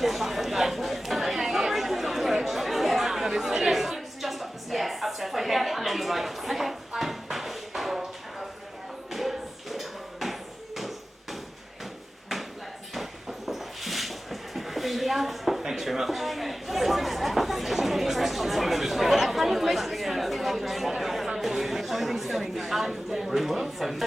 It's just up the stairs. Upstairs. Okay. And on the right. Okay. Thanks very much. Very well. And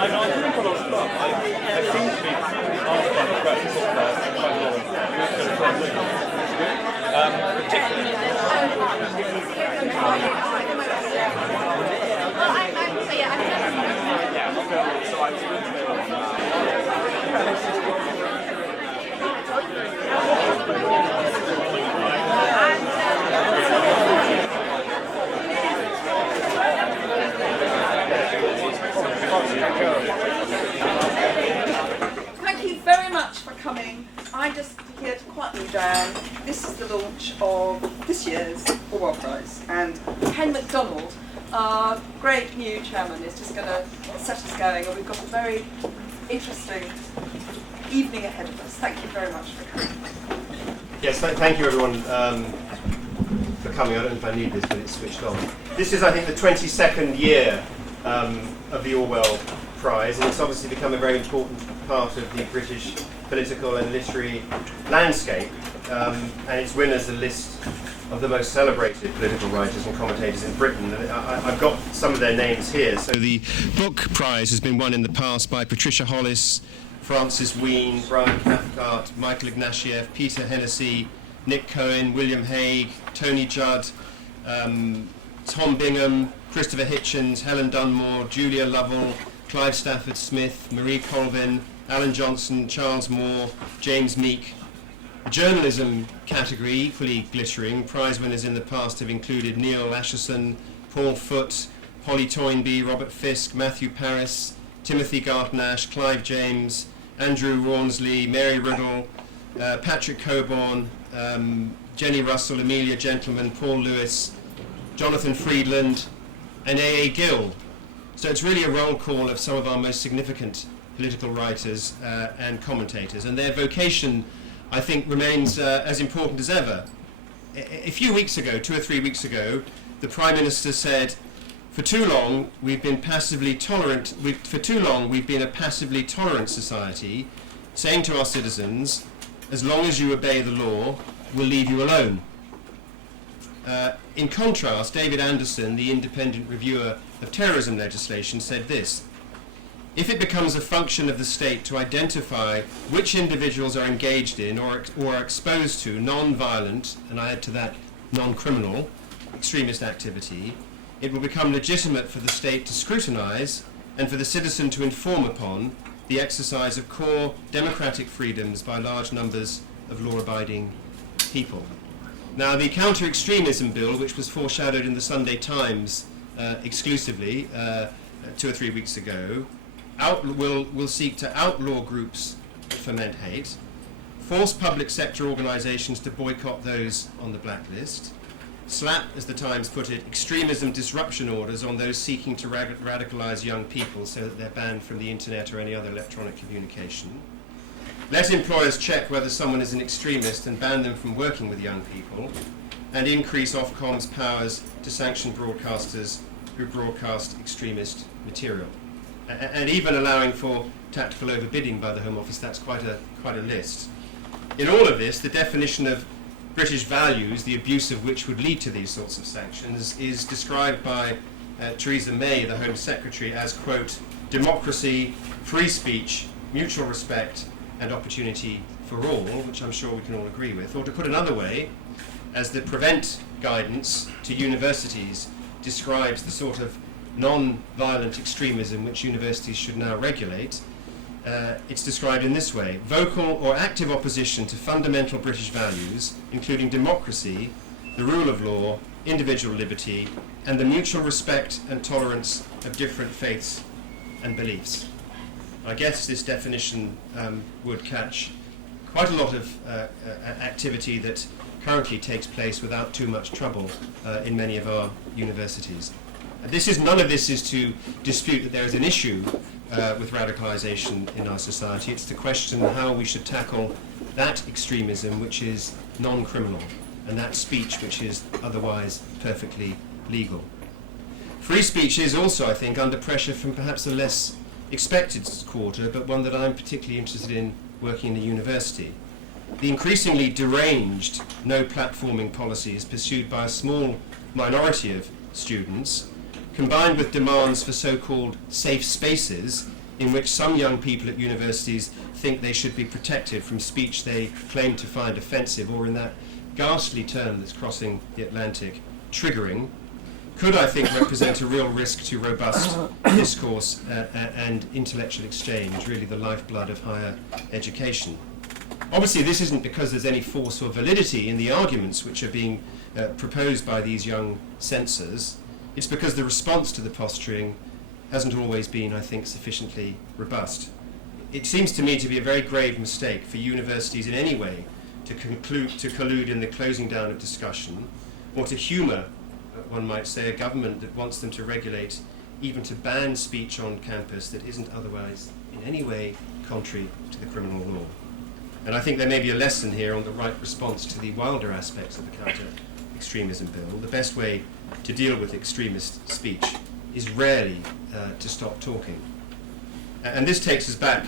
I'm not doing a lot of stuff. I seem to be asked by the press quite a lot of particularly. So I was with Thank you very much for coming. I'm just here to quieten you down. This is the launch of this year's Orwell Prize, and Ken MacDonald, our great new chairman, is just going to set us going, and we've got a very interesting evening ahead of us. Thank you very much for coming. Yes, thank you everyone for coming. I don't know if I need this, but it's switched on. This is, I think, the 22nd year of the Orwell Prize, and it's obviously become a very important part of the British political and literary landscape, and its winners a list of the most celebrated political writers and commentators in Britain. And I've got some of their names here. So the book prize has been won in the past by Patricia Hollis, Francis Wheen, Brian Cathcart, Michael Ignatieff, Peter Hennessy, Nick Cohen, William Hague, Tony Judd, Tom Bingham, Christopher Hitchens, Helen Dunmore, Julia Lovell, Clive Stafford Smith, Marie Colvin, Alan Johnson, Charles Moore, James Meek. The journalism category, equally glittering. Prize winners in the past have included Neil Acheson, Paul Foote, Polly Toynbee, Robert Fisk, Matthew Paris, Timothy Garton-Ash, Clive James, Andrew Rawnsley, Mary Riddle, Patrick Coburn, Jenny Russell, Amelia Gentleman, Paul Lewis, Jonathan Friedland, and A.A. Gill. So it's really a roll call of some of our most significant political writers and commentators, and their vocation, I think, remains as important as ever. A few weeks ago, 2 or 3 weeks ago, the Prime Minister said, for too long we've been passively tolerant, for too long we've been a passively tolerant society, saying to our citizens, as long as you obey the law, we'll leave you alone. In contrast, David Anderson, the independent reviewer of terrorism legislation, said this: if it becomes a function of the state to identify which individuals are engaged in or are exposed to non-violent, and I add to that non-criminal, extremist activity, it will become legitimate for the state to scrutinise and for the citizen to inform upon the exercise of core democratic freedoms by large numbers of law-abiding people. Now, the counter-extremism bill, which was foreshadowed in the Sunday Times exclusively 2 or 3 weeks ago, will seek to outlaw groups that foment hate, force public sector organisations to boycott those on the blacklist, slap, as the Times put it, extremism disruption orders on those seeking to radicalise young people so that they're banned from the internet or any other electronic communication, let employers check whether someone is an extremist and ban them from working with young people, and increase Ofcom's powers to sanction broadcasters who broadcast extremist material. And even allowing for tactical overbidding by the Home Office. That's quite a list. In all of this, the definition of British values, the abuse of which would lead to these sorts of sanctions, is described by Theresa May, the Home Secretary, as, quote, democracy, free speech, mutual respect, and opportunity for all, which I'm sure we can all agree with. Or to put another way, as the Prevent guidance to universities describes the sort of non-violent extremism which universities should now regulate, it's described in this way: vocal or active opposition to fundamental British values, including democracy, the rule of law, individual liberty, and the mutual respect and tolerance of different faiths and beliefs. I guess this definition would catch quite a lot of activity that currently takes place without too much trouble in many of our universities. None of this is to dispute that there is an issue with radicalisation in our society. It's to question how we should tackle that extremism which is non-criminal and that speech which is otherwise perfectly legal. Free speech is also, I think, under pressure from perhaps a less expected quarter, but one that I'm particularly interested in working in a university. The increasingly deranged no-platforming policies pursued by a small minority of students, combined with demands for so-called safe spaces in which some young people at universities think they should be protected from speech they claim to find offensive, or in that ghastly term that's crossing the Atlantic, triggering, could, I think, represent a real risk to robust discourse and intellectual exchange, really the lifeblood of higher education. Obviously, this isn't because there's any force or validity in the arguments which are being proposed by these young censors. It's because the response to the posturing hasn't always been, I think, sufficiently robust. It seems to me to be a very grave mistake for universities in any way to collude in the closing down of discussion, or to humour, one might say, a government that wants them to regulate, even to ban speech on campus that isn't otherwise in any way contrary to the criminal law. And I think there may be a lesson here on the right response to the wilder aspects of the counter-extremism bill. The best way to deal with extremist speech is rarely to stop talking. And this takes us back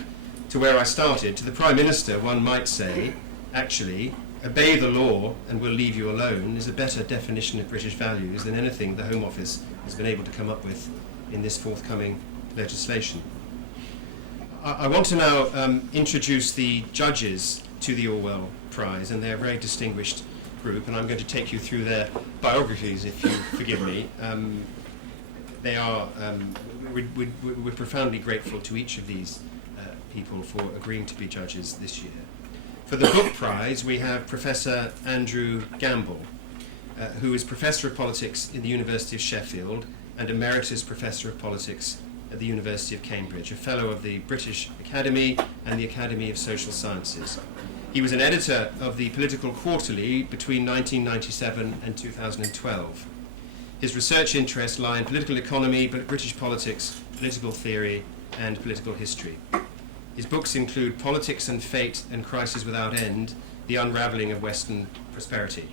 to where I started. To the Prime Minister, one might say, actually, obey the law and we'll leave you alone is a better definition of British values than anything the Home Office has been able to come up with in this forthcoming legislation. I want to now introduce the judges to the Orwell Prize, and they're a very distinguished group, and I'm going to take you through their biographies, if you forgive me. We're profoundly grateful to each of these people for agreeing to be judges this year. For the book prize, we have Professor Andrew Gamble, who is Professor of Politics in the University of Sheffield and Emeritus Professor of Politics at the University of Cambridge, a Fellow of the British Academy and the Academy of Social Sciences. He was an editor of the Political Quarterly between 1997 and 2012. His research interests lie in political economy, British politics, political theory, and political history. His books include Politics and Fate and Crisis Without End, The Unravelling of Western Prosperity.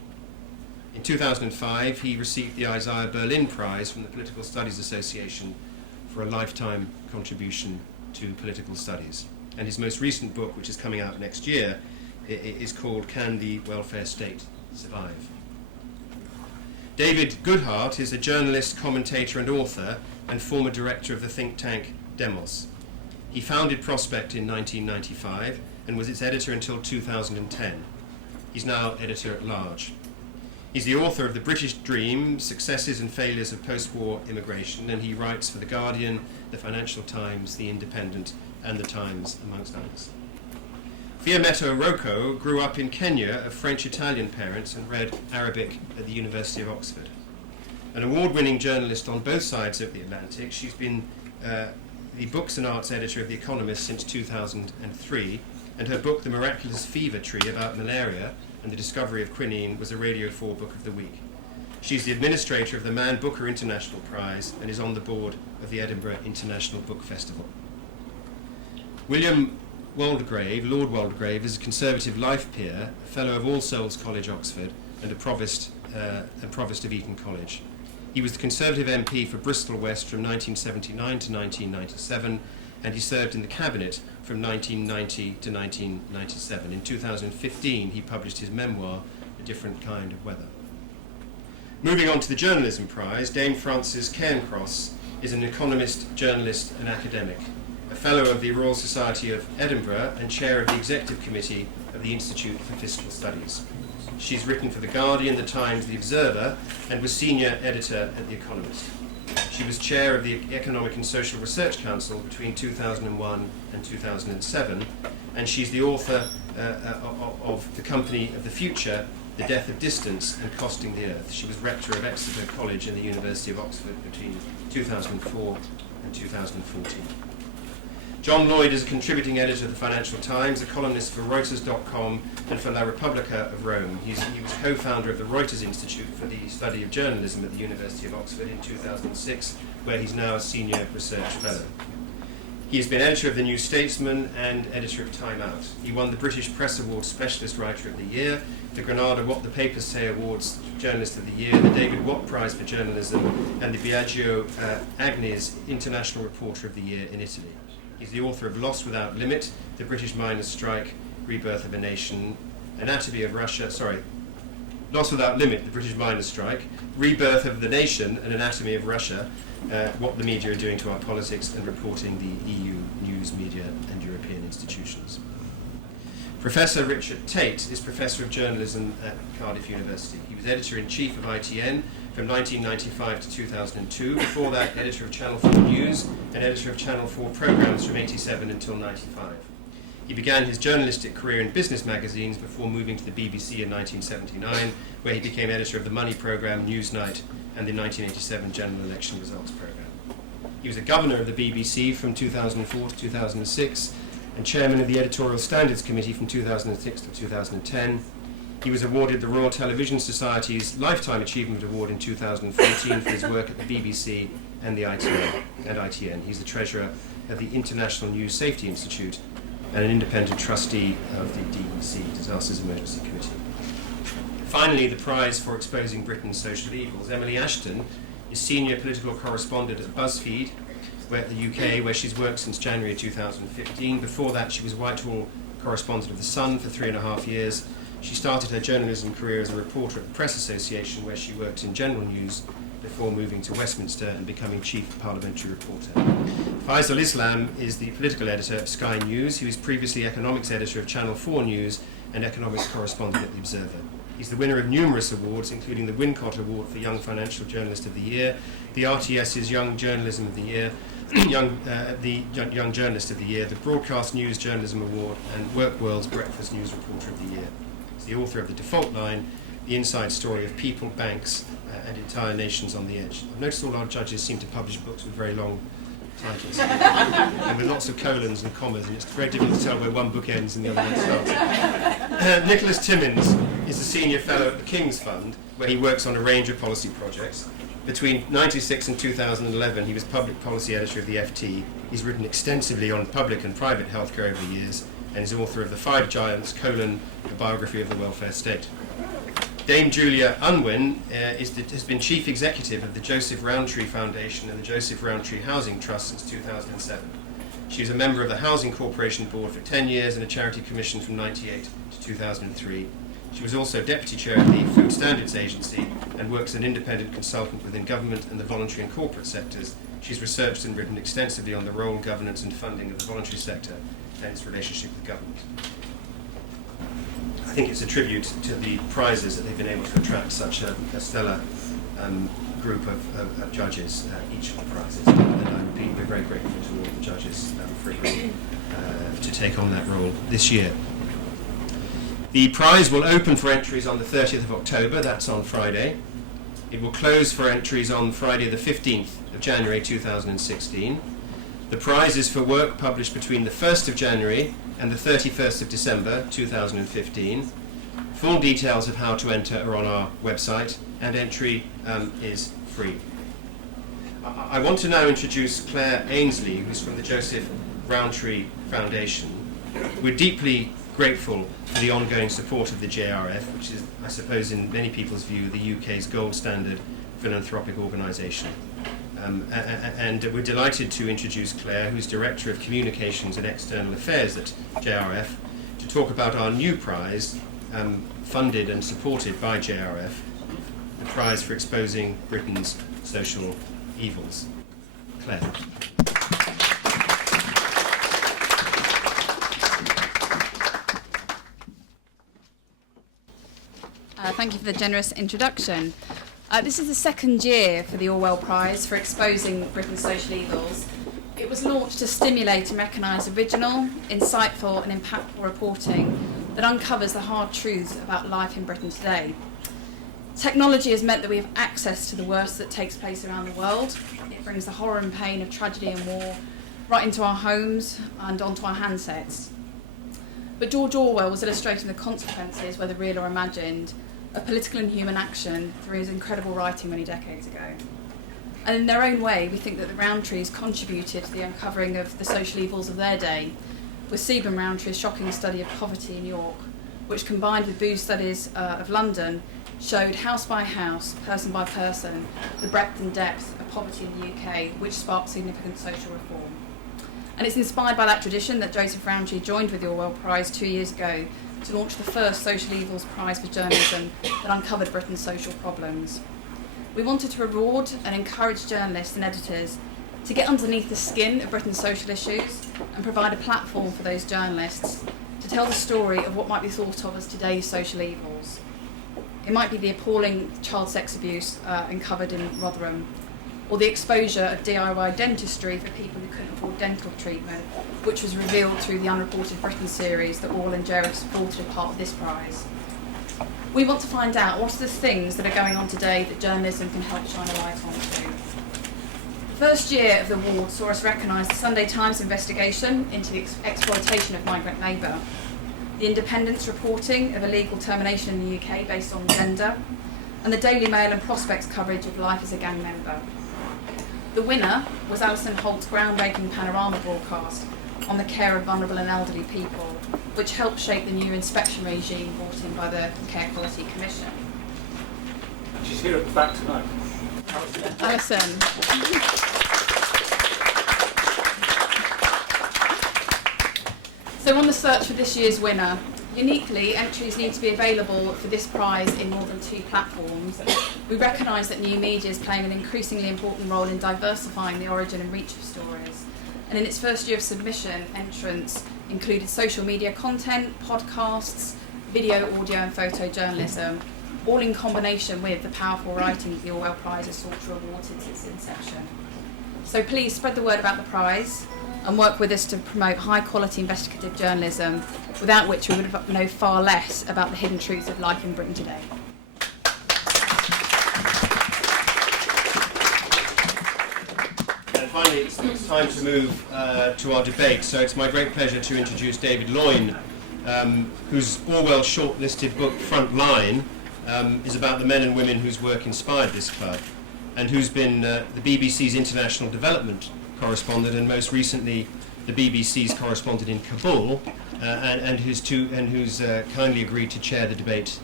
In 2005, he received the Isaiah Berlin Prize from the Political Studies Association for a lifetime contribution to political studies. And his most recent book, which is coming out next year, is called Can the Welfare State Survive? David Goodhart is a journalist, commentator and author, and former director of the think tank Demos. He founded Prospect in 1995 and was its editor until 2010. He's now editor-at-large. He's the author of The British Dream, Successes and Failures of Post-War Immigration, and he writes for The Guardian, The Financial Times, The Independent, and The Times, amongst others. Fiametto Rocco grew up in Kenya of French-Italian parents and read Arabic at the University of Oxford. An award-winning journalist on both sides of the Atlantic, she's been the Books and Arts editor of The Economist since 2003, and her book, The Miraculous Fever Tree, about malaria and the discovery of quinine, was a Radio 4 Book of the Week. She's the administrator of the Man Booker International Prize and is on the board of the Edinburgh International Book Festival. William Waldegrave, Lord Waldegrave, is a Conservative life peer, a Fellow of All Souls College, Oxford, and a Provost of Eton College. He was the Conservative MP for Bristol West from 1979 to 1997, and he served in the Cabinet from 1990 to 1997. In 2015, he published his memoir, A Different Kind of Weather. Moving on to the Journalism Prize, Dame Frances Cairncross is an economist, journalist and academic, a Fellow of the Royal Society of Edinburgh and Chair of the Executive Committee of the Institute for Fiscal Studies. She's written for The Guardian, The Times, The Observer, and was Senior Editor at The Economist. She was chair of the Economic and Social Research Council between 2001 and 2007, and she's the author of The Company of the Future, The Death of Distance and Costing the Earth. She was rector of Exeter College and the University of Oxford between 2004 and 2014. John Lloyd is a contributing editor of the Financial Times, a columnist for Reuters.com and for La Repubblica of Rome. He was co-founder of the Reuters Institute for the Study of Journalism at the University of Oxford in 2006, where he's now a senior research fellow. He has been editor of The New Statesman and editor of Time Out. He won the British Press Award Specialist Writer of the Year, the Granada What the Papers Say Awards Journalist of the Year, the David Watt Prize for Journalism, and the Biagio Agnes International Reporter of the Year in Italy. He's the author of Lost Without Limit, The British Miners' Strike, Rebirth of a Nation, Anatomy of Russia, Lost Without Limit, The British Miners' Strike, Rebirth of the Nation, An Anatomy of Russia, What the Media are Doing to Our Politics, and Reporting the EU News, Media and European Institutions. Professor Richard Tate is Professor of Journalism at Cardiff University. He was Editor-in-Chief of ITN from 1995 to 2002. Before that, Editor of Channel 4 News and Editor of Channel 4 Programmes from 87 until 95. He began his journalistic career in business magazines before moving to the BBC in 1979, where he became editor of the Money Programme, Newsnight, and the 1987 General Election Results Programme. He was a governor of the BBC from 2004 to 2006, and chairman of the Editorial Standards Committee from 2006 to 2010. He was awarded the Royal Television Society's Lifetime Achievement Award in 2014 for his work at the BBC and the ITN. He's the treasurer of the International News Safety Institute and an independent trustee of the DEC, Disasters Emergency Committee. Finally, the prize for exposing Britain's social evils. Emily Ashton is senior political correspondent at BuzzFeed, at the UK, where she's worked since January 2015. Before that, she was Whitehall correspondent of The Sun for 3.5 years. She started her journalism career as a reporter at the Press Association, where she worked in general news before moving to Westminster and becoming chief parliamentary reporter. Faisal Islam is the political editor of Sky News. He was previously economics editor of Channel 4 News and economics correspondent at The Observer. He's the winner of numerous awards, including the Wincott Award for Young Financial Journalist of the Year, the RTS's Young Journalism of the Year, Young Journalist of the Year, the Broadcast News Journalism Award, and Workworld's Breakfast News Reporter of the Year. He's the author of The Default Line, the inside story of people, banks, and entire nations on the edge. I've noticed all our judges seem to publish books with very long titles, and with lots of colons and commas, and it's very difficult to tell where one book ends and the other one starts. Nicholas Timmins is a senior fellow at the King's Fund, where he works on a range of policy projects. Between 1996 and 2011, he was public policy editor of the FT. He's written extensively on public and private healthcare over the years, and is author of The Five Giants, a biography of the welfare state. Dame Julia Unwin has been chief executive of the Joseph Rowntree Foundation and the Joseph Rowntree Housing Trust since 2007. She was a member of the Housing Corporation Board for 10 years and a charity commission from 1998 to 2003. She was also deputy chair of the Food Standards Agency and works as an independent consultant within government and the voluntary and corporate sectors. She's researched and written extensively on the role, governance and funding of the voluntary sector and its relationship with government. I think it's a tribute to the prizes that they've been able to attract such a stellar group of judges, each of the prizes. And we're very grateful to all the judges for agreeing to take on that role this year. The prize will open for entries on the 30th of October, that's on Friday. It will close for entries on Friday the 15th of January 2016. The prize is for work published between the 1st of January and the 31st of December 2015. Full details of how to enter are on our website, and entry is free. I want to now introduce Claire Ainsley, who's from the Joseph Rowntree Foundation. We're deeply grateful for the ongoing support of the JRF, which is, I suppose, in many people's view, the UK's gold standard philanthropic organisation. And we're delighted to introduce Claire, who's Director of Communications and External Affairs at JRF, to talk about our new prize, funded and supported by JRF, the prize for exposing Britain's social evils. Claire. Thank you for the generous introduction. This is the second year for the Orwell Prize for exposing Britain's social evils. It was launched to stimulate and recognise original, insightful and impactful reporting that uncovers the hard truths about life in Britain today. Technology has meant that we have access to the worst that takes place around the world. It brings the horror and pain of tragedy and war right into our homes and onto our handsets. But George Orwell was illustrating the consequences, whether real or imagined, of political and human action through his incredible writing many decades ago. And in their own way, we think that the Rowntrees contributed to the uncovering of the social evils of their day, with Stephen Rowntree's shocking study of poverty in York, which combined with Booth's studies of London, showed house by house, person by person, the breadth and depth of poverty in the UK, which sparked significant social reform. And it's inspired by that tradition that Joseph Rowntree joined with the Orwell Prize 2 years ago to launch the first Social Evils Prize for Journalism that uncovered Britain's social problems. We wanted to reward and encourage journalists and editors to get underneath the skin of Britain's social issues and provide a platform for those journalists to tell the story of what might be thought of as today's social evils. It might be the appalling child sex abuse uncovered in Rotherham, or the exposure of DIY dentistry for people who couldn't afford dental treatment, which was revealed through the Unreported Britain series that Orwell and Jerry supported as part of this prize. We want to find out what are the things that are going on today that journalism can help shine a light onto. The first year of the award saw us recognise the Sunday Times investigation into the exploitation of migrant labour, the Independent's reporting of illegal termination in the UK based on gender, and the Daily Mail and Prospect's coverage of life as a gang member. The winner was Alison Holt's groundbreaking panorama broadcast on the care of vulnerable and elderly people, which helped shape the new inspection regime brought in by the Care Quality Commission. She's here at the back tonight. Alison. So on the search for this year's winner, uniquely, entries need to be available for this prize in more than 2 platforms. We recognise that new media is playing an increasingly important role in diversifying the origin and reach of stories. And in its first year of submission, entrants included social media content, podcasts, video, audio and photojournalism, all in combination with the powerful writing that the Orwell Prize has sought to reward since its inception. So please spread the word about the prize and work with us to promote high-quality investigative journalism, without which we would know far less about the hidden truths of life in Britain today. And finally, it's time to move to our debate. So it's my great pleasure to introduce David Loyne, whose Orwell shortlisted book, Front Line, is about the men and women whose work inspired this club, and who's been the BBC's international development correspondent, and most recently the BBC's correspondent in Kabul, and who's kindly agreed to chair the debate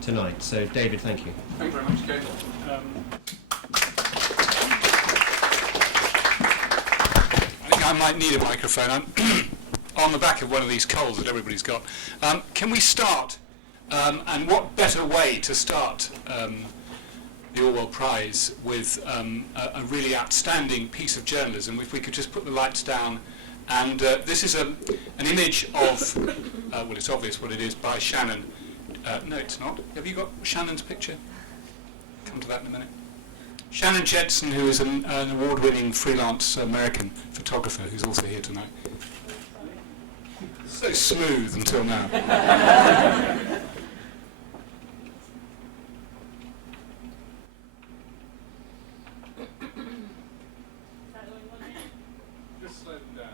tonight. So, David, thank you. Thank you very much, Kate. I think I might need a microphone. I'm on the back of one of these coals that everybody's got. Can we start, and what better way to start the Orwell Prize with a really outstanding piece of journalism? If we could just put the lights down. And this is an image of, well, it's obvious what it is, by Shannon. No, it's not. Have you got Shannon's picture? Come to that in a minute. Shannon Jetson, who is an award-winning freelance American photographer, who's also here tonight. So smooth until now. Just slow them down.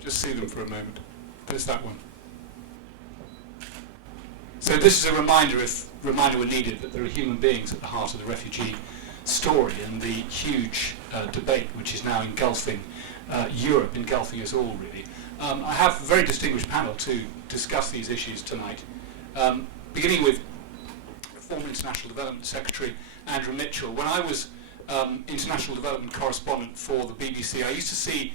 Just see them for a moment. There's that one. So this is a reminder, if reminder were needed, that there are human beings at the heart of the refugee story and the huge debate which is now engulfing Europe, engulfing us all really. I have a very distinguished panel to discuss these issues tonight, beginning with former International Development Secretary Andrew Mitchell. When I was International Development Correspondent for the BBC, I used to see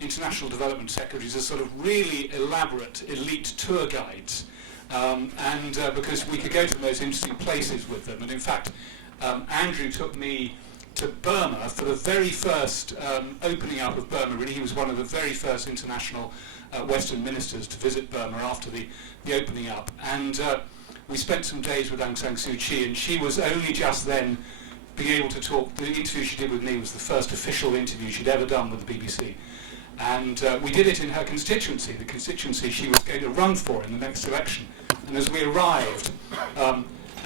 International Development Secretaries as sort of really elaborate elite tour guides, because we could go to the most interesting places with them. And in fact, Andrew took me to Burma for the very first opening up of Burma. Really, he was one of the very first international Western ministers to visit Burma after the opening up. And we spent some days with Aung San Suu Kyi, and she was only just then being able to talk. The interview she did with me was the first official interview she'd ever done with the BBC. And we did it in her constituency, the constituency she was going to run for in the next election. And as we arrived,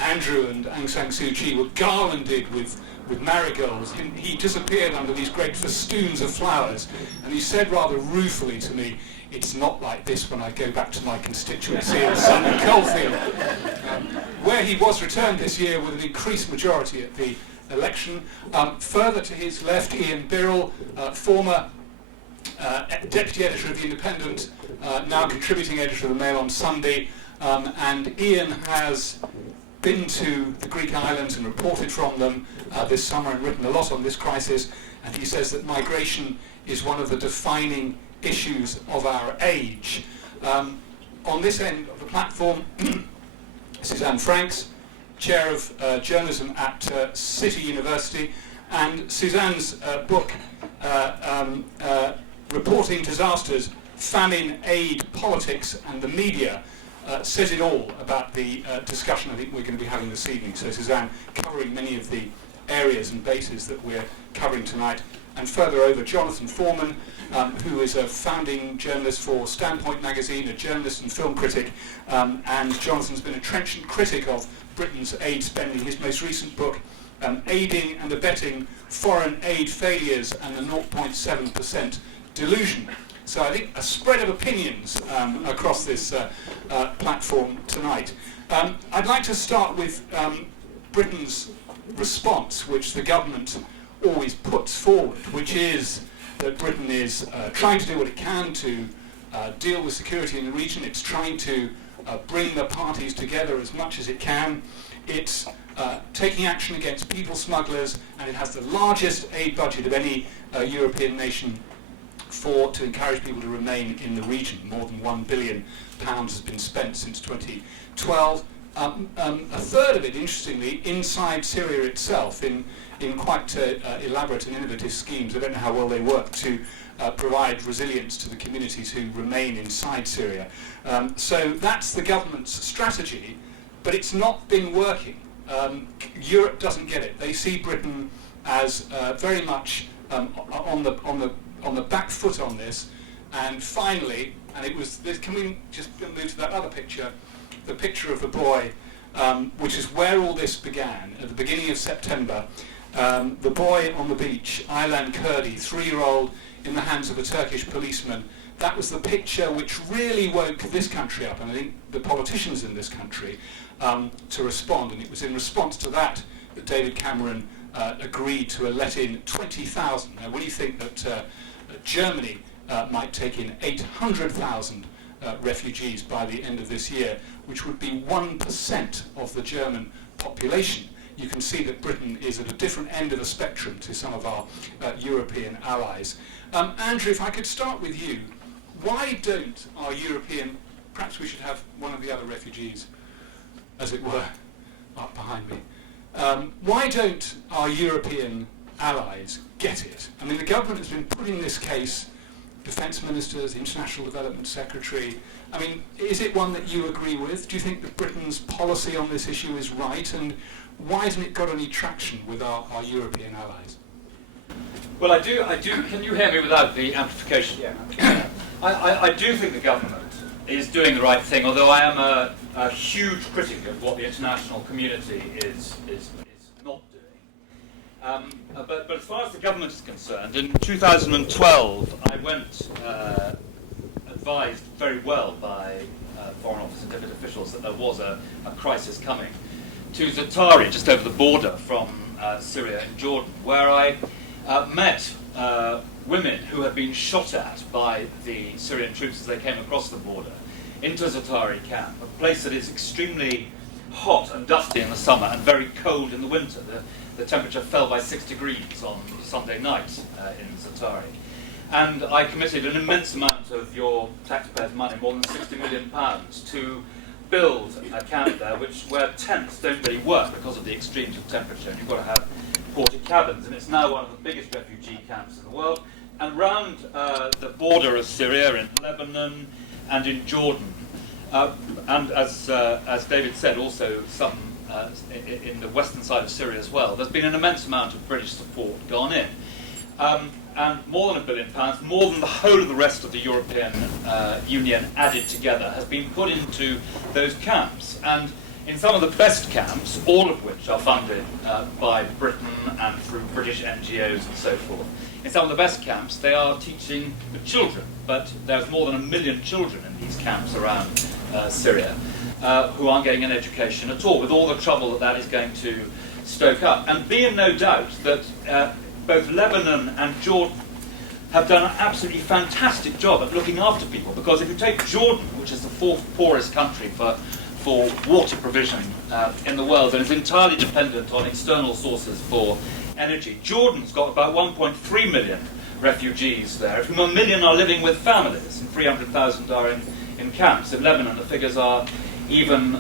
Andrew and Aung San Suu Kyi were garlanded with marigolds. He disappeared under these great festoons of flowers, and he said rather ruefully to me, "It's not like this when I go back to my constituency in Sutton Coldfield," where he was returned this year with an increased majority at the election. Further to his left, Ian Birrell, former deputy editor of The Independent, now contributing editor of the Mail on Sunday, and Ian has been to the Greek islands and reported from them this summer and written a lot on this crisis, and he says that migration is one of the defining issues of our age. On this end of the platform, Suzanne Franks, Chair of Journalism at City University, and Suzanne's book, Reporting Disasters, Famine, Aid, Politics and the Media, says it all about the discussion I think we're going to be having this evening. So Suzanne covering many of the areas and bases that we're covering tonight. And further over, Jonathan Foreman, who is a founding journalist for Standpoint magazine, a journalist and film critic, and Jonathan's been a trenchant critic of Britain's aid spending. His most recent book, Aiding and Abetting Foreign Aid Failures and the 0.7% Delusion. So I think a spread of opinions across this platform tonight. I'd like to start with Britain's response, which the government always puts forward, which is that Britain is trying to do what it can to deal with security in the region. It's trying to bring the parties together as much as it can. It's taking action against people smugglers, and it has the largest aid budget of any European nation to encourage people to remain in the region. More than £1 billion has been spent since 2012. A third of it, interestingly, inside Syria itself, in quite elaborate and innovative schemes. I don't know how well they work to provide resilience to the communities who remain inside Syria. So that's the government's strategy, but it's not been working. Europe doesn't get it. They see Britain as very much on the back foot on this. And finally, and it was this, can we just move to that other picture, the picture of the boy, which is where all this began at the beginning of September. The boy on the beach, Aylan Kurdi, 3-year-old, in the hands of a Turkish policeman. That was the picture which really woke this country up, and I think the politicians in this country, to respond. And it was in response to that that David Cameron agreed to let in 20,000. Now, when you think that Germany might take in 800,000 refugees by the end of this year, which would be 1% of the German population, you can see that Britain is at a different end of the spectrum to some of our European allies. Andrew, if I could start with you, why don't our European, perhaps we should have one of the other refugees, as it were, up behind me. Why don't our European allies get it? I mean, the government has been putting this case, defence ministers, international development secretary. I mean, is it one that you agree with? Do you think that Britain's policy on this issue is right? And why hasn't it got any traction with our European allies? Well, I do. Can you hear me without the amplification? Yeah. I do think the government is doing the right thing, although I am a huge critic of what the international community is not doing. But as far as the government is concerned, in 2012 I went, advised very well by Foreign Office and different officials that there was a crisis coming, to Zaatari, just over the border from Syria and Jordan, where I met women who had been shot at by the Syrian troops as they came across the border into Zaatari camp, a place that is extremely hot and dusty in the summer and very cold in the winter. The temperature fell by 6 degrees on Sunday night in Zaatari. And I committed an immense amount of your taxpayers' money, more than £60 million, to build a camp there where tents don't really work because of the extremes of temperature. And you've got to have porta cabins, and it's now one of the biggest refugee camps in the world. And round the border of Syria, in Lebanon and in Jordan, and as David said, also some in the western side of Syria as well, there's been an immense amount of British support gone in. And more than £1 billion, more than the whole of the rest of the European Union added together, has been put into those camps. And in some of the best camps, all of which are funded by Britain and through British NGOs and so forth, in some of the best camps they are teaching the children, but there's more than 1 million children in these camps around Syria who aren't getting an education at all, with all the trouble that is going to stoke up. And be in no doubt that both Lebanon and Jordan have done an absolutely fantastic job at looking after people, because if you take Jordan, which is the 4th poorest country for water provision in the world and is entirely dependent on external sources for energy, Jordan's got about 1.3 million refugees there, of whom 1 million are living with families and 300,000 are in camps. In Lebanon the figures are even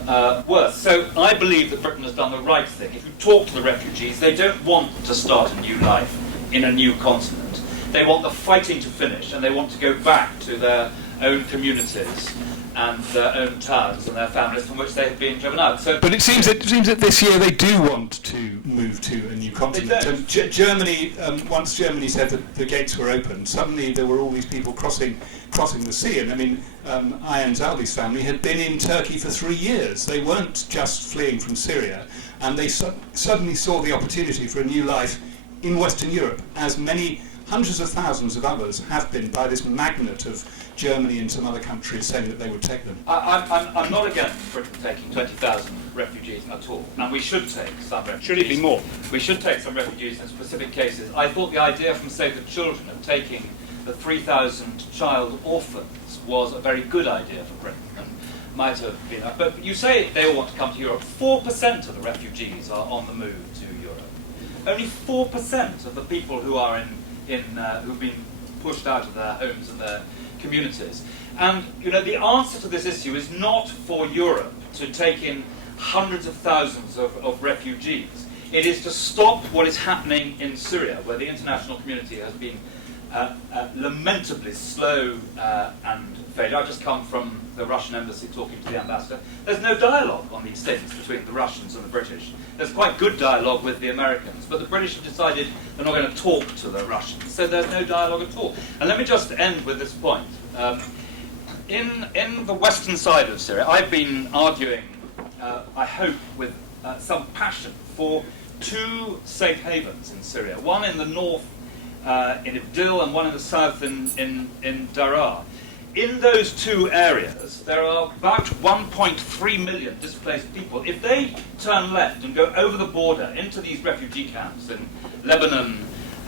worse. So I believe that Britain has done the right thing. If you talk to the refugees, they don't want to start a new life in a new continent. They want the fighting to finish, and they want to go back to their own communities and their own towns and their families from which they have been driven out. So, but it seems that this year they do want to move to a new continent. And Germany, once Germany said that the gates were open, suddenly there were all these people crossing the sea. And I mean, Ayhan Zalbi's family had been in Turkey for 3 years. They weren't just fleeing from Syria, and they suddenly saw the opportunity for a new life in Western Europe, as many hundreds of thousands of others have been by this magnet of Germany and some other countries saying that they would take them. I'm not against Britain taking 20,000 refugees at all, and we should take some refugees. Should it be more? We should take some refugees in specific cases. I thought the idea from Save the Children of taking the 3,000 child orphans was a very good idea for Britain, and might have been. But you say they all want to come to Europe. 4% of the refugees are on the move to Europe. Only 4% of the people who are who've been pushed out of their homes and their communities. And the answer to this issue is not for Europe to take in hundreds of thousands of refugees. It is to stop what is happening in Syria, where the international community has been lamentably slow and failure. I've just come from the Russian embassy talking to the ambassador. There's no dialogue on these things between the Russians and the British. There's quite good dialogue with the Americans, but the British have decided they're not going to talk to the Russians, so there's no dialogue at all. And let me just end with this point. In the western side of Syria, I've been arguing, I hope with some passion, for 2 safe havens in Syria. One in the north in Idlib and one in the south in Daraa. In those 2 areas, there are about 1.3 million displaced people. If they turn left and go over the border into these refugee camps in Lebanon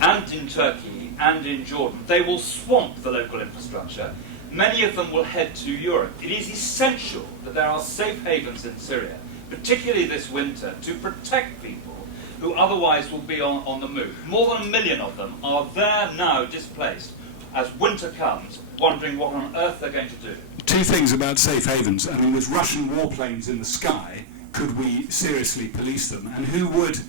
and in Turkey and in Jordan, they will swamp the local infrastructure. Many of them will head to Europe. It is essential that there are safe havens in Syria, particularly this winter, to protect people who otherwise will be on the move. More than 1 million of them are there now displaced as winter comes, wondering what on earth they're going to do. 2 things about safe havens. I mean, with Russian warplanes in the sky, could we seriously police them? And who would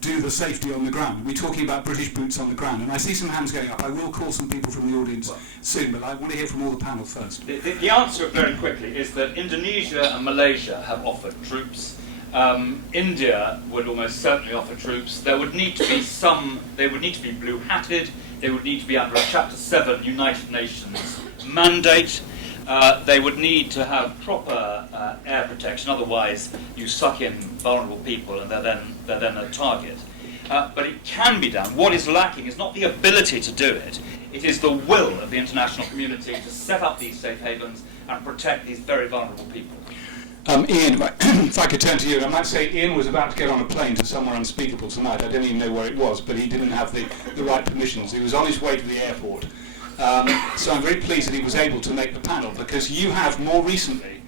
do the safety on the ground? We're talking about British boots on the ground. And I see some hands going up. I will call some people from the audience soon, but I want to hear from all the panel first. The answer, very quickly, is that Indonesia and Malaysia have offered troops. India would almost certainly offer troops. There would need to be they would need to be blue-hatted. They would need to be under a Chapter 7 United Nations mandate. They would need to have proper air protection, otherwise you suck in vulnerable people and they're then a target. But it can be done. What is lacking is not the ability to do it, it is the will of the international community to set up these safe havens and protect these very vulnerable people. Ian, if I could turn to you, I might say Ian was about to get on a plane to somewhere unspeakable tonight. I don't even know where it was, but he didn't have the right permissions. He was on his way to the airport. So I'm very pleased that he was able to make the panel, because you have more recently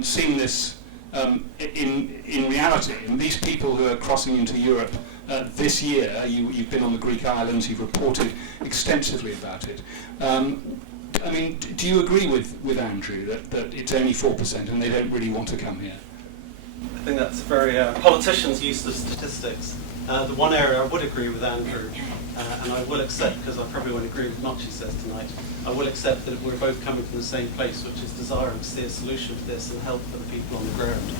seen this in reality. And these people who are crossing into Europe this year, you've been on the Greek islands, you've reported extensively about it. I mean, do you agree with Andrew that it's only 4% and they don't really want to come here? I think that's very politicians' use of statistics. The one area I would agree with Andrew And I will accept, because I probably won't agree with much he says tonight, I will accept that we're both coming from the same place, which is desiring to see a solution to this and help for the people on the ground.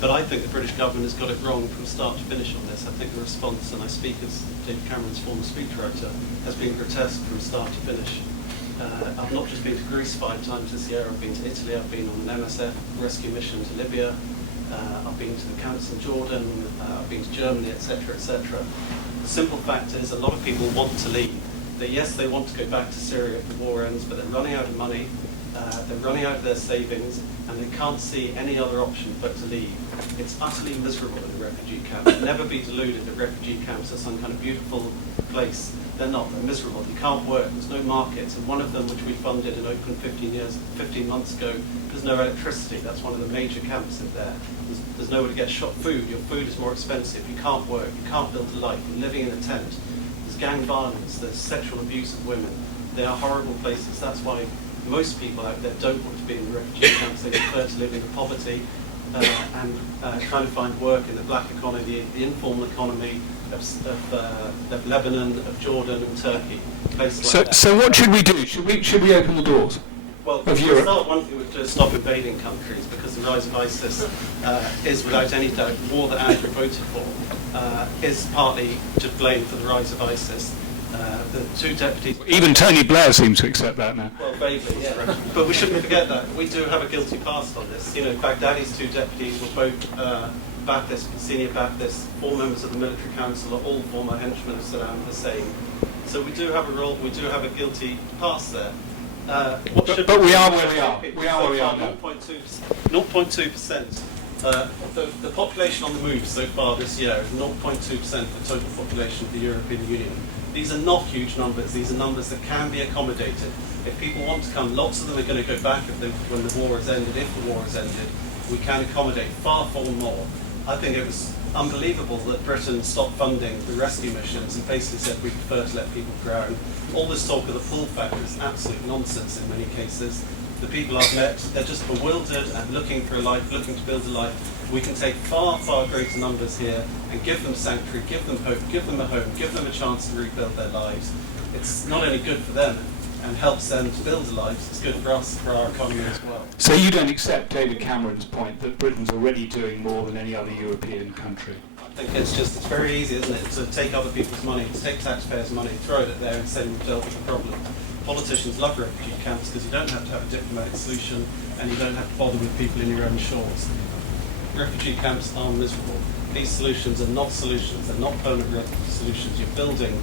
But I think the British government has got it wrong from start to finish on this. I think the response, and I speak as David Cameron's former speechwriter, has been grotesque from start to finish. I've not just been to Greece 5 times this year, I've been to Italy, I've been on an MSF rescue mission to Libya, I've been to the camps in Jordan, I've been to Germany, etc., etc. The simple fact is a lot of people want to leave. Yes, they want to go back to Syria if the war ends, but they're running out of money, they're running out of their savings, and they can't see any other option but to leave. It's utterly miserable in the refugee camps. Never be deluded that refugee camps are some kind of beautiful place. They're not. They're miserable. You can't work. There's no markets. And one of them, which we funded and opened 15 months ago, there's no electricity. That's one of the major camps in there. There's nowhere to get food. Your food is more expensive. You can't work. You can't build a life. You're living in a tent. There's gang violence. There's sexual abuse of women. They are horrible places. That's why most people out there don't want to be in the refugee camps. They prefer to live in poverty and trying to find work in the black economy, the informal economy of Lebanon, of Jordan and Turkey, places like that. So what should we do? Should we open the doors? Well, of Europe? Start one thing would stop invading countries, because the rise of ISIS is without any doubt the war that Andrew voted for is partly to blame for the rise of ISIS. The 2 deputies... Even Tony Blair seems to accept that now. Well, vaguely, yeah. But we shouldn't forget that. We do have a guilty past on this. You know, Baghdadi's 2 deputies were both Ba'athist, senior Ba'athists, 4 members of the military council, are all former henchmen of Saddam Hussein. So we do have a role, we do have a guilty past there. But we are where we are. We are where we are now. 0.2%. The population on the move so far this year is 0.2% of the total population of the European Union. These are not huge numbers. These are numbers that can be accommodated. If people want to come, lots of them are going to go back when the war has ended. If the war has ended, we can accommodate far more. I think it was unbelievable that Britain stopped funding the rescue missions and basically said we prefer to let people drown. All this talk of the pull factor is absolute nonsense in many cases. The people I've met, they're just bewildered and looking for a life, looking to build a life. We can take far greater numbers here and give them sanctuary, give them hope, give them a home, give them a chance to rebuild their lives. It's not only good for them and helps them to build a life, it's good for us, for our economy as well. So you don't accept David Cameron's point that Britain's already doing more than any other European country? I think it's very easy, isn't it, to take other people's money, to take taxpayers' money, throw it there and say we've dealt with the problem. Politicians love refugee camps because you don't have to have a diplomatic solution and you don't have to bother with people in your own shores. Refugee camps are miserable. These solutions are not solutions, they're not permanent solutions. You're building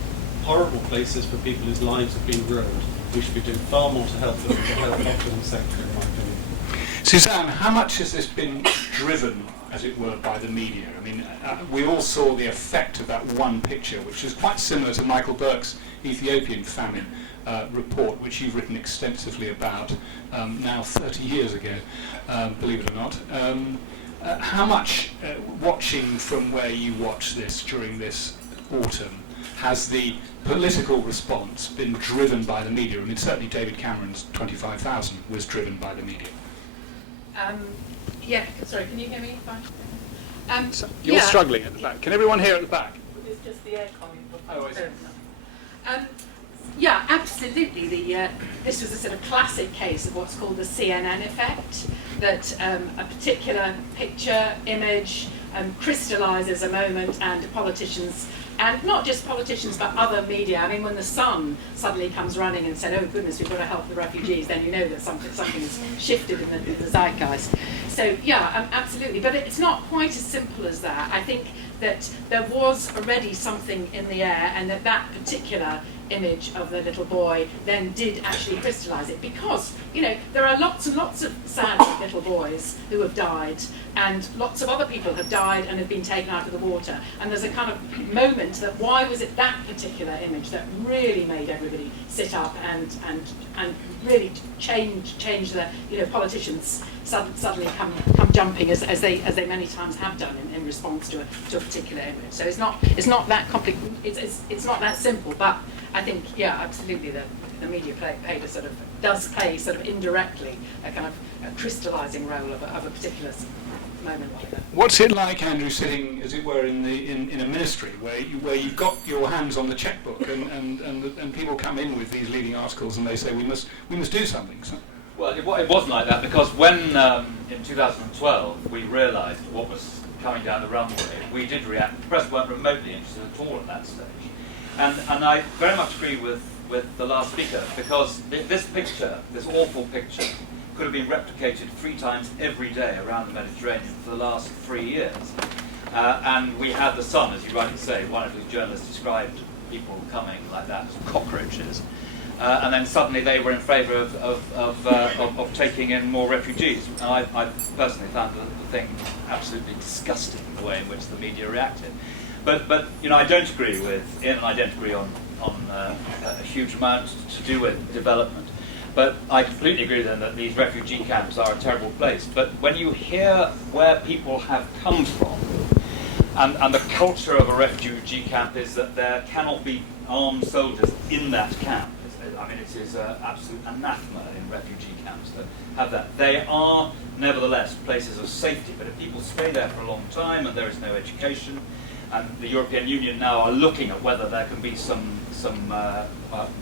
horrible places for people whose lives have been ruined. We should be doing far more to help them, to help offer them sanctuary, in my opinion. Suzanne, how much has this been driven, as it were, by the media? I mean, we all saw the effect of that one picture, which is quite similar to Michael Burke's Ethiopian famine report, which you've written extensively about now 30 years ago, believe it or not. How much, watching from where you watch this during this autumn, has the political response been driven by the media? I mean, certainly David Cameron's 25,000 was driven by the media. Yeah, sorry, can you hear me? Fine. You're struggling at the back. Can everyone hear at the back? It's just the air coming. Oh, I see. Yeah, absolutely. This was a sort of classic case of what's called the CNN effect, that a particular picture, image, crystallises a moment, and politicians, and not just politicians but other media. I mean, when the Sun suddenly comes running and said, oh goodness, we've got to help the refugees, then you know that something's shifted in the zeitgeist. So yeah, absolutely. But it's not quite as simple as that. I think that there was already something in the air, and that particular image of the little boy then did actually crystallise it, because, you know, there are lots and lots of sad little boys who have died, and lots of other people have died and have been taken out of the water, and there's a kind of moment that why was it that particular image that really made everybody sit up and really change the, you know, politicians suddenly come jumping as they many times have done in response to a particular image. So it's not that complicated. It's not that simple. But I think, yeah, absolutely, the media does play indirectly a kind of a crystallising role of a particular moment like that. What's it like, Andrew, sitting, as it were, in a ministry where you've got your hands on the checkbook and people come in with these leading articles and they say we must do something? So. Well, it wasn't like that because when in 2012 we realised what was coming down the runway, we did react. The press weren't remotely interested at all at that stage, and I very much agree with the last speaker because this picture, this awful picture, could have been replicated 3 times every day around the Mediterranean for the last 3 years. And we had The Sun, as you rightly say, one of whose journalists described people coming like that as cockroaches. And then suddenly they were in favour of taking in more refugees. And I personally found the thing absolutely disgusting, the way in which the media reacted. But you know, I don't agree with Ian, and I don't agree on a huge amount to do with development. But I completely agree then that these refugee camps are a terrible place. But when you hear where people have come from, and the culture of a refugee camp is that there cannot be armed soldiers in that camp. I mean, it is absolute anathema in refugee camps to have that. They are, nevertheless, places of safety. But if people stay there for a long time and there is no education, and the European Union now are looking at whether there can be some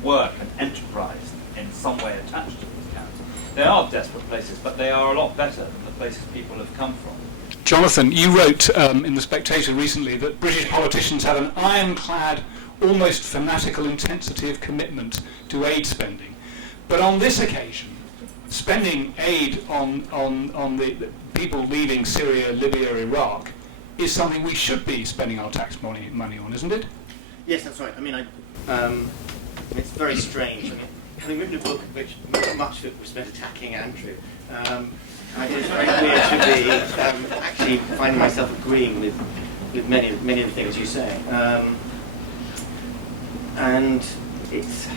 work and enterprise in some way attached to these camps. They are desperate places, but they are a lot better than the places people have come from. Jonathan, you wrote in The Spectator recently that British politicians have an ironclad, almost fanatical intensity of commitment to aid spending. But on this occasion, spending aid on the people leaving Syria, Libya, Iraq is something we should be spending our tax money on, isn't it? Yes, that's right. I mean, it's very strange. I mean, having written a book which much of it was spent attacking Andrew, it's very weird to be actually finding myself agreeing with many of the things you say. And there's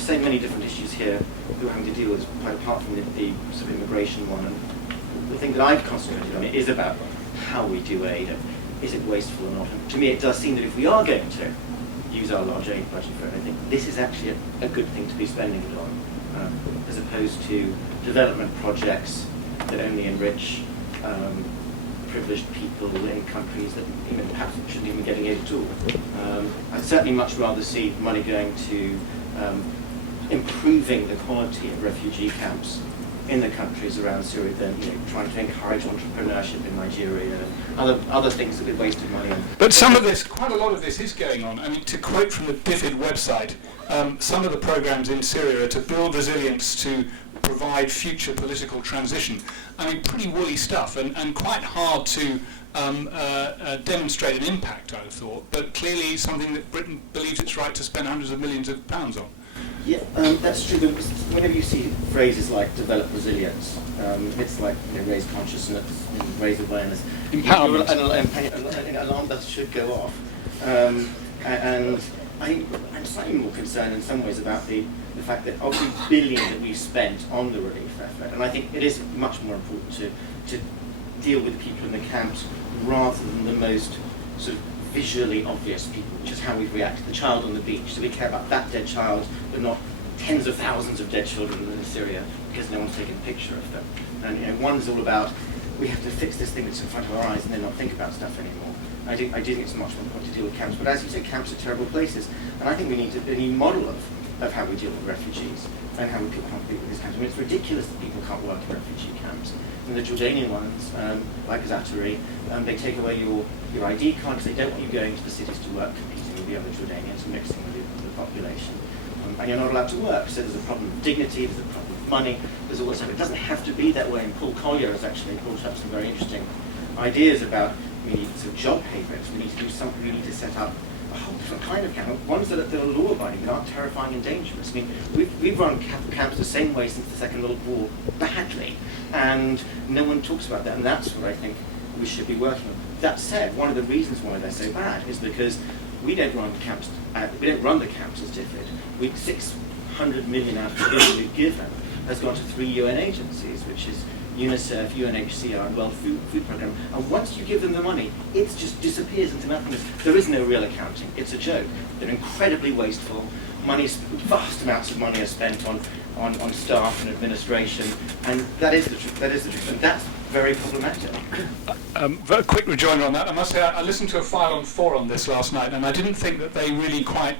so many different issues here that we're having to deal with, quite apart from the sort of immigration one. And the thing that I've concentrated on is about how we do aid. Is it wasteful or not? And to me, it does seem that if we are going to use our large aid budget for it, I think this is actually a good thing to be spending it on, as opposed to development projects that only enrich privileged people in countries that perhaps shouldn't even be getting aid at all. I'd certainly much rather see money going to improving the quality of refugee camps in the countries around Syria than trying to encourage entrepreneurship in Nigeria and other things that we've wasted money on. But quite a lot of this is going on. I mean, to quote from the DFID website, some of the programs in Syria are to build resilience to provide future political transition. I mean, pretty woolly stuff and quite hard to demonstrate an impact, I'd have thought, but clearly something that Britain believes it's right to spend hundreds of millions of pounds on. Yeah, that's true. But whenever you see phrases like develop resilience, it's like raise consciousness, raise awareness. Empowerment. An alarm bell should go off. And I'm slightly more concerned in some ways about the fact that of the billion that we've spent on the relief effort, and I think it is much more important to deal with people in the camps rather than the most sort of visually obvious people, which is how we react to the child on the beach. So we care about that dead child, but not tens of thousands of dead children in Syria because no one's taken a picture of them. And one's all about we have to fix this thing that's in front of our eyes and then not think about stuff anymore. I do think it's much more important to deal with camps, but as you say, camps are terrible places, and I think we need a new model of how we deal with refugees and how we help people with these camps. I mean, it's ridiculous that people can't work in refugee camps. And the Jordanian ones, like Zaatari, they take away your ID card because they don't want you going to the cities to work, competing with the other Jordanians and mixing with the population. And you're not allowed to work, so there's a problem of dignity, there's a problem of money, there's all this stuff. It doesn't have to be that way, and Paul Collier has actually brought up some very interesting ideas about we need some job hatreds, we need to do something, we need to set up a whole different kind of camp, ones that are law-abiding, that aren't terrifying and dangerous. I mean, we've run camps the same way since the Second World War, badly, and no one talks about that, and that's what I think we should be working on. That said, one of the reasons why they're so bad is because we don't run the camps as DFID. 600 million out of the billion we've given has gone to 3 UN agencies, which is UNICEF, UNHCR, and World Food Programme. And once you give them the money, it just disappears into nothingness. There is no real accounting. It's a joke. They're incredibly wasteful. vast amounts of money are spent on staff and administration, and that is the truth, and that's very problematic. Very quick rejoinder on that. I must say I listened to a File on 4 on this last night, and I didn't think that they really quite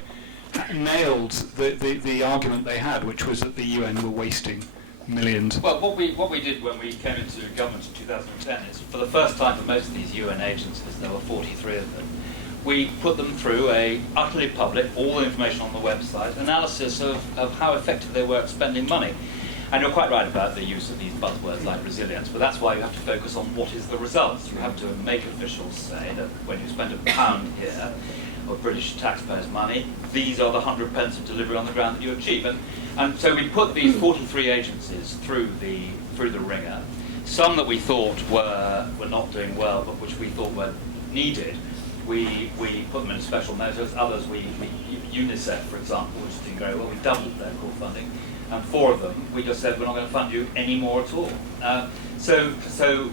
nailed the argument they had, which was that the UN were wasting millions. Well, what we did when we came into government in 2010 is, for the first time for most of these UN agencies, there were 43 of them, we put them through a utterly public, all the information on the website, analysis of how effective they were at spending money. And you're quite right about the use of these buzzwords like resilience, but that's why you have to focus on what is the results. You have to make officials say that when you spend £1 here of British taxpayers' money, these are the 100 pence of delivery on the ground that you achieve. And so we put these 43 agencies through the ringer. Some that we thought were not doing well, but which we thought were needed, we put them in a special notice. Others, UNICEF, for example, which is doing very well, we doubled their core funding. And 4 of them, we just said, we're not going to fund you any more at all. So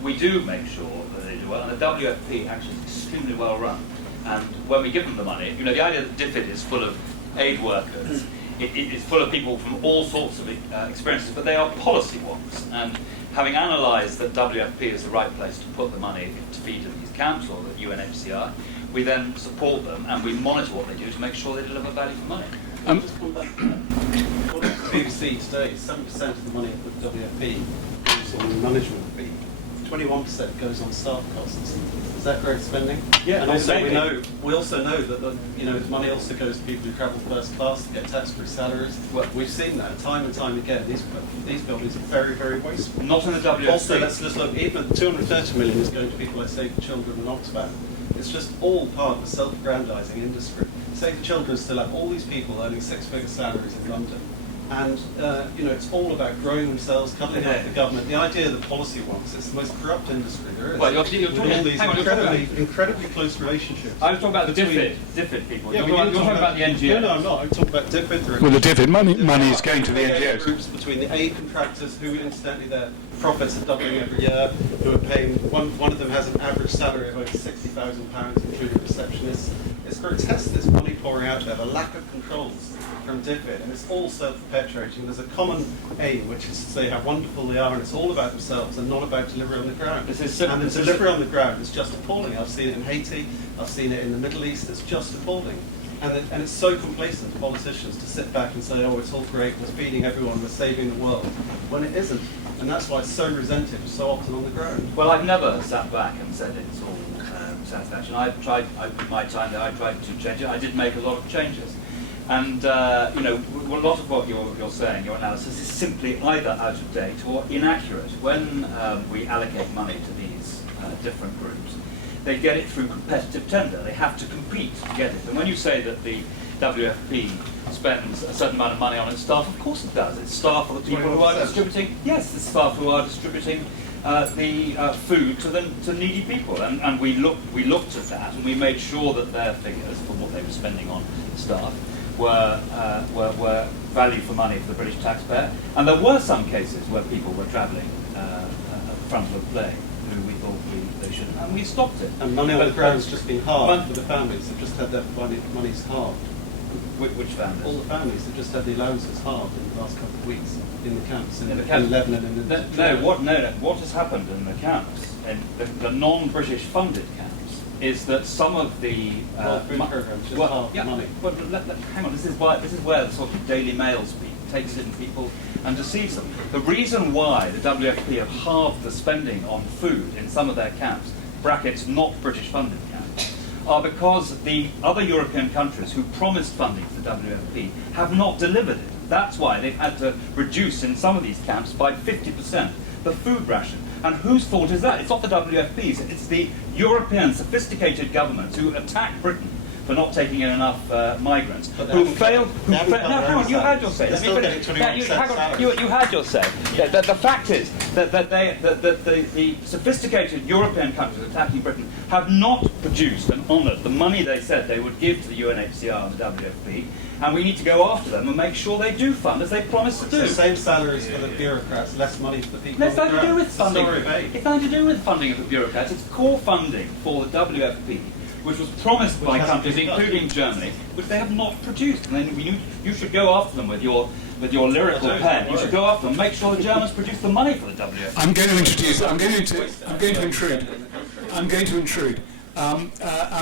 we do make sure that they do well. And the WFP actually is extremely well run. And when we give them the money, the idea that DFID is full of aid workers, it's full of people from all sorts of experiences, but they are policy wonks. And having analysed that WFP is the right place to put the money to feed to these camps or the UNHCR, we then support them and we monitor what they do to make sure they deliver value for money. Just come back to that. According to the BBC today, 7% of the money for the WFP goes on the management fee. 21% goes on staff costs. Is that great spending? Yeah, and also maybe. we also know that the money also goes to people who travel first class to get tax-free salaries. Well, we've seen that time and time again. These buildings are very, very wasteful. Not in the WFP. Also, let's just look. Even 230 million is going to people like Save the Children and Oxfam. It's just all part of a self-aggrandising industry. Save the Children still have all these people earning 6-figure salaries in London. And, it's all about growing themselves, cutting out the government. The idea that policy wants, it's the most corrupt industry there is. Well, you're with all these incredibly close relationships. I was talking about the DFID people. Yeah, you're talking about the NGOs. No, I'm not. I'm talking about DFID. Well, the DFID money is going to the NGOs. Groups between the aid contractors, who incidentally their profits are doubling every year, who are paying, one of them has an average salary of over £60,000, including receptionists. It's grotesque, this money pouring out there, the lack of controls from DFID, and it's all self-perpetuating. There's a common aim, which is to say how wonderful they are, and it's all about themselves and not about delivery on the ground. And the delivery on the ground is just appalling. I've seen it in Haiti, I've seen it in the Middle East, it's just appalling. And it's so complacent to politicians to sit back and say, oh, it's all great, we're feeding everyone, we're saving the world, when it isn't. And that's why it's so resented so often on the ground. Well, I've never sat back and said it's all satisfaction. In my time there, I tried to change it. I did make a lot of changes. And, a lot of what you're saying, your analysis, is simply either out of date or inaccurate. When we allocate money to these different groups, they get it through competitive tender. They have to compete to get it. And when you say that the WFP spends a certain amount of money on its staff, of course it does. It's staff are the people who are distributing. Yes, the staff who are distributing the food to needy people. And we looked at that and we made sure that their figures for what they were spending on staff were value for money for the British taxpayer. And there were some cases where people were travelling at the front of the plane who we thought they should, and we stopped it. And money on the ground's just been halved for the families. They've just had their money's halved. Which families? All the families have just had the allowances halved in the last couple of weeks in the camps in Lebanon and in what has happened in the camps, in the non-British funded camps, is that some of the food programs just half the money. Well, hang on. This is where the sort of Daily Mail speak takes in people and deceives them. The reason why the WFP have halved the spending on food in some of their camps, brackets not British funded camps, are because the other European countries who promised funding to the WFP have not delivered it. That's why they've had to reduce in some of these camps by 50% the food ration. And whose fault is that? It's not the WFP's, it's the European sophisticated governments who attack Britain for not taking in enough migrants, who failed. No, hang on, you had your say. You had your say. The fact is that the sophisticated European countries attacking Britain have not produced and honoured the money they said they would give to the UNHCR and the WFP, and we need to go after them and make sure they do fund as they promised to do. It's the same salaries for the bureaucrats, less money for the people. It's nothing to do with funding. It's nothing to do with funding of the bureaucrats. It's core funding for the WFP, which was promised by countries, including Germany, which they have not produced. And then you should go after them with your lyrical pen. You should go after them. Make sure the Germans produce the money for the WFP. I'm going to introduce. I'm going to intrude. I'm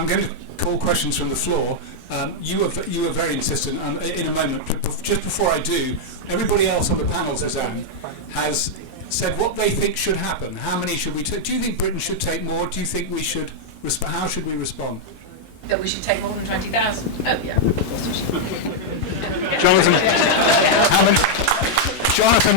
going to call questions from the floor. You were very insistent, and in a moment, just before I do, everybody else on the panel, Suzanne, has said what they think should happen. How many should we take? Do you think Britain should take more? Do you think we should? How should we respond? That we should take more than 20,000. Oh yeah, of course we should. Jonathan, how many? Jonathan,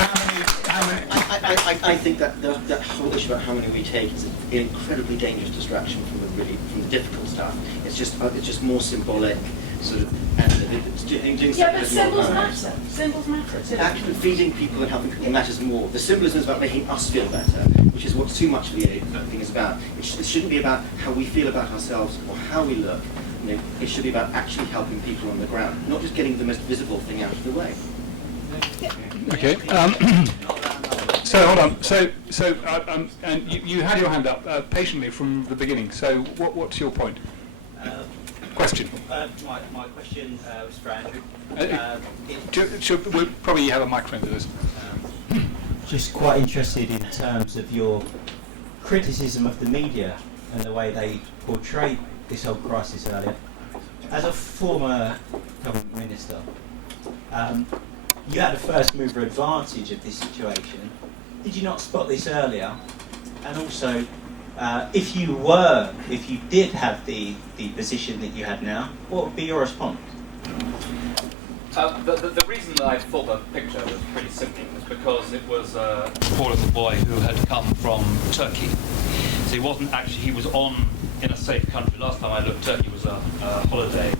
how many? I think that that whole issue about how many we take is an incredibly dangerous distraction from the difficult stuff. It's just more symbolic, sort of, and it's doing Yeah, but symbols matter. Symbols matter too. Actually, feeding people and helping people matters more. The symbolism is about making us feel better, which is what too much of the thing is about. It shouldn't be about how we feel about ourselves or how we look. You know, it should be about actually helping people on the ground, not just getting the most visible thing out of the way. Okay. So hold on. And you had your hand up patiently from the beginning. So what's your point? Question. My question was for Andrew. We'll probably have a microphone to this. Just quite interested in terms of your criticism of the media and the way they portrayed this whole crisis earlier. As a former government minister, you had a first mover advantage of this situation. Did you not spot this earlier? And also, if you did have the position that you had now, what would be your response? The reason that I thought the picture was pretty simple was because it was a poor little boy who had come from Turkey. So he was in a safe country. Last time I looked, Turkey was a holiday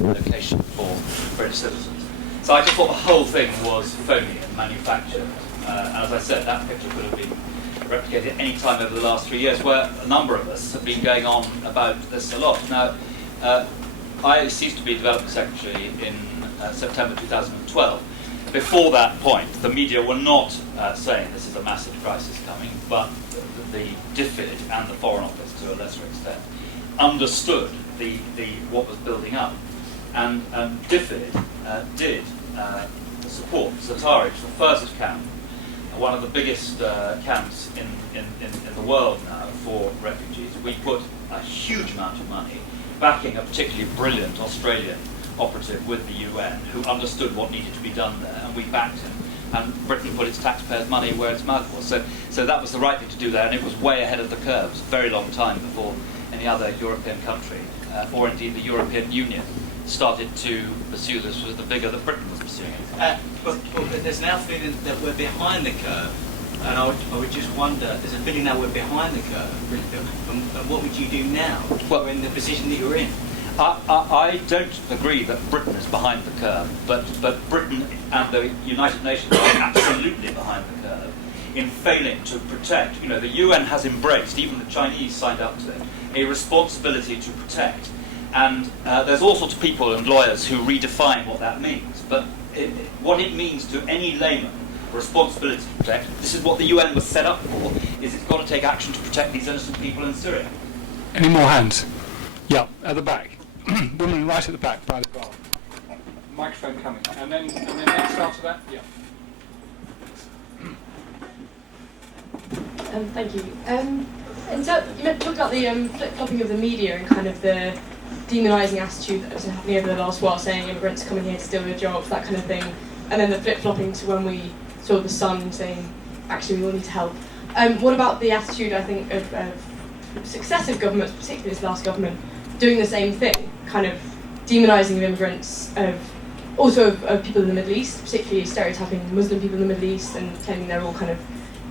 location for British citizens. So I just thought the whole thing was phony and manufactured. And as I said, that picture could have been replicated any time over the last 3 years, where a number of us have been going on about this a lot. Now, I ceased to be Development Secretary in September 2012. Before that point, the media were not saying this is a massive crisis coming, but the DFID and the Foreign Office, to a lesser extent, understood what was building up. And DFID did support Zaatari, the first camp, one of the biggest camps in the world now for refugees. We put a huge amount of money backing a particularly brilliant Australian operative with the UN who understood what needed to be done there, and we backed him. And Britain put its taxpayers' money where its mouth was. So that was the right thing to do there, and it was way ahead of the curve. It was a very long time before any other European country, or indeed the European Union, started to pursue this with the vigour that Britain was pursuing it. But there's now a feeling that we're behind the curve, and I would just wonder, there's a feeling that we're behind the curve, and what would you do now, well, in the position that you're in? I don't agree that Britain is behind the curve, but Britain and the United Nations are absolutely behind the curve in failing to protect. You know, the UN has embraced, even the Chinese signed up to it, a responsibility to protect. And there's all sorts of people and lawyers who redefine what that means. But what it means to any layman, responsibility to protect, this is what the UN was set up for, is it's got to take action to protect these innocent people in Syria. Any more hands? Yeah, at the back. Woman right at the back by the bar. Microphone coming. And then next after that, yeah. Thank you. You talked about the flip-flopping of the media and kind of the demonising attitude that was happening over the last while, saying immigrants are coming here to steal your jobs, that kind of thing, and then the flip-flopping to when we saw the Sun saying, actually, we all need to help. What about the attitude, I think, of successive governments, particularly this last government, doing the same thing, kind of demonising of immigrants, also of people in the Middle East, particularly stereotyping Muslim people in the Middle East and claiming they're all kind of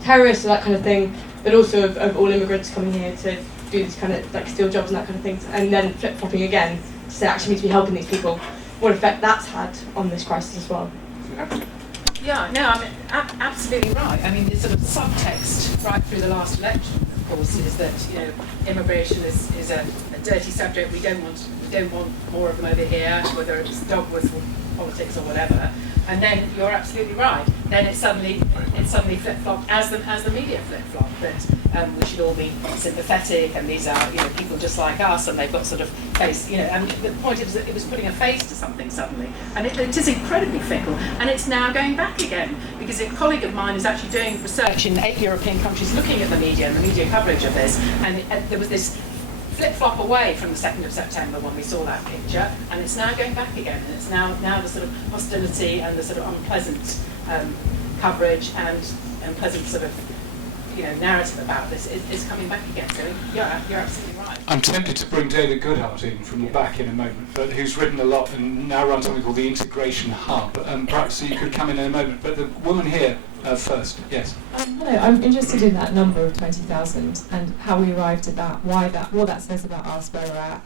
terrorists or that kind of thing, but also of all immigrants coming here to do this kind of like steal jobs and that kind of thing, and then flip-flopping again to say actually we need to be helping these people. What effect that's had on this crisis as well? Yeah, no, I mean, absolutely right. I mean, the sort of subtext right through the last election, of course, is that, you know, immigration is a dirty subject. We don't want more of them over here, whether it's dog whistle politics or whatever. And then you're absolutely right. Then it suddenly flip-flopped as the media flip-flopped. That we should all be sympathetic, and these are, people just like us, and they've got sort of face, and the point is that it was putting a face to something suddenly, and it is incredibly fickle, and it's now going back again, because a colleague of mine is actually doing research in 8 European countries looking at the media and the media coverage of this, and there was this flip-flop away from the 2nd of September when we saw that picture, and it's now going back again, and it's now the sort of hostility and the sort of unpleasant coverage and unpleasant sort of narrative about this is coming back again. So you're absolutely right. I'm tempted to bring David Goodhart in from the back in a moment, but who's written a lot and now runs something called the Integration Hub. Perhaps you could come in a moment, but the woman here first, yes. Hello, I'm interested in that number of 20,000 and how we arrived at that, what that says about us, where we're at.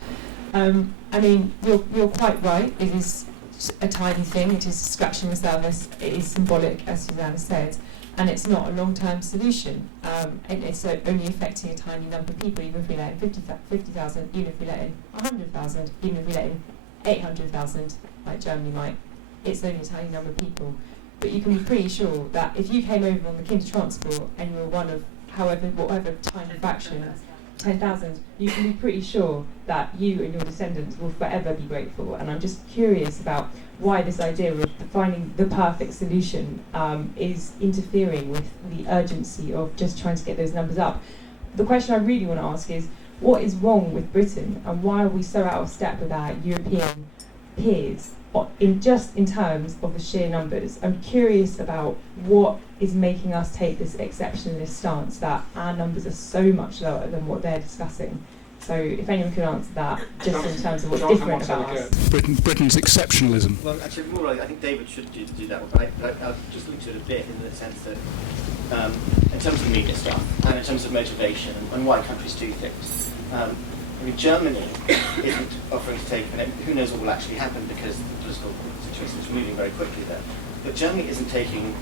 I mean, you're quite right, it is a tiny thing, it is scratching the surface, it is symbolic, as Susanna said, and it's not a long-term solution. And it's only affecting a tiny number of people, even if we let in 50,000, even if we let in 100,000, even if we let in 800,000, like Germany might. It's only a tiny number of people. But you can be pretty sure that if you came over on the Kindertransport and you were one of whatever tiny fraction, 10,000, you can be pretty sure that you and your descendants will forever be grateful. And I'm just curious about why this idea of finding the perfect solution is interfering with the urgency of just trying to get those numbers up. The question I really want to ask is, what is wrong with Britain, and why are we so out of step with our European peers in terms of the sheer numbers? I'm curious about what is making us take this exceptionalist stance that our numbers are so much lower than what they're discussing. So if anyone could answer that, just in terms of what's different about us. Britain's exceptionalism. Well, actually, more like, I think David should do that, but I'll just look to it a bit in the sense that in terms of media stuff and in terms of motivation and why countries do things. I mean, Germany isn't offering to take, and who knows what will actually happen because the political situation is moving very quickly there. But Germany isn't taking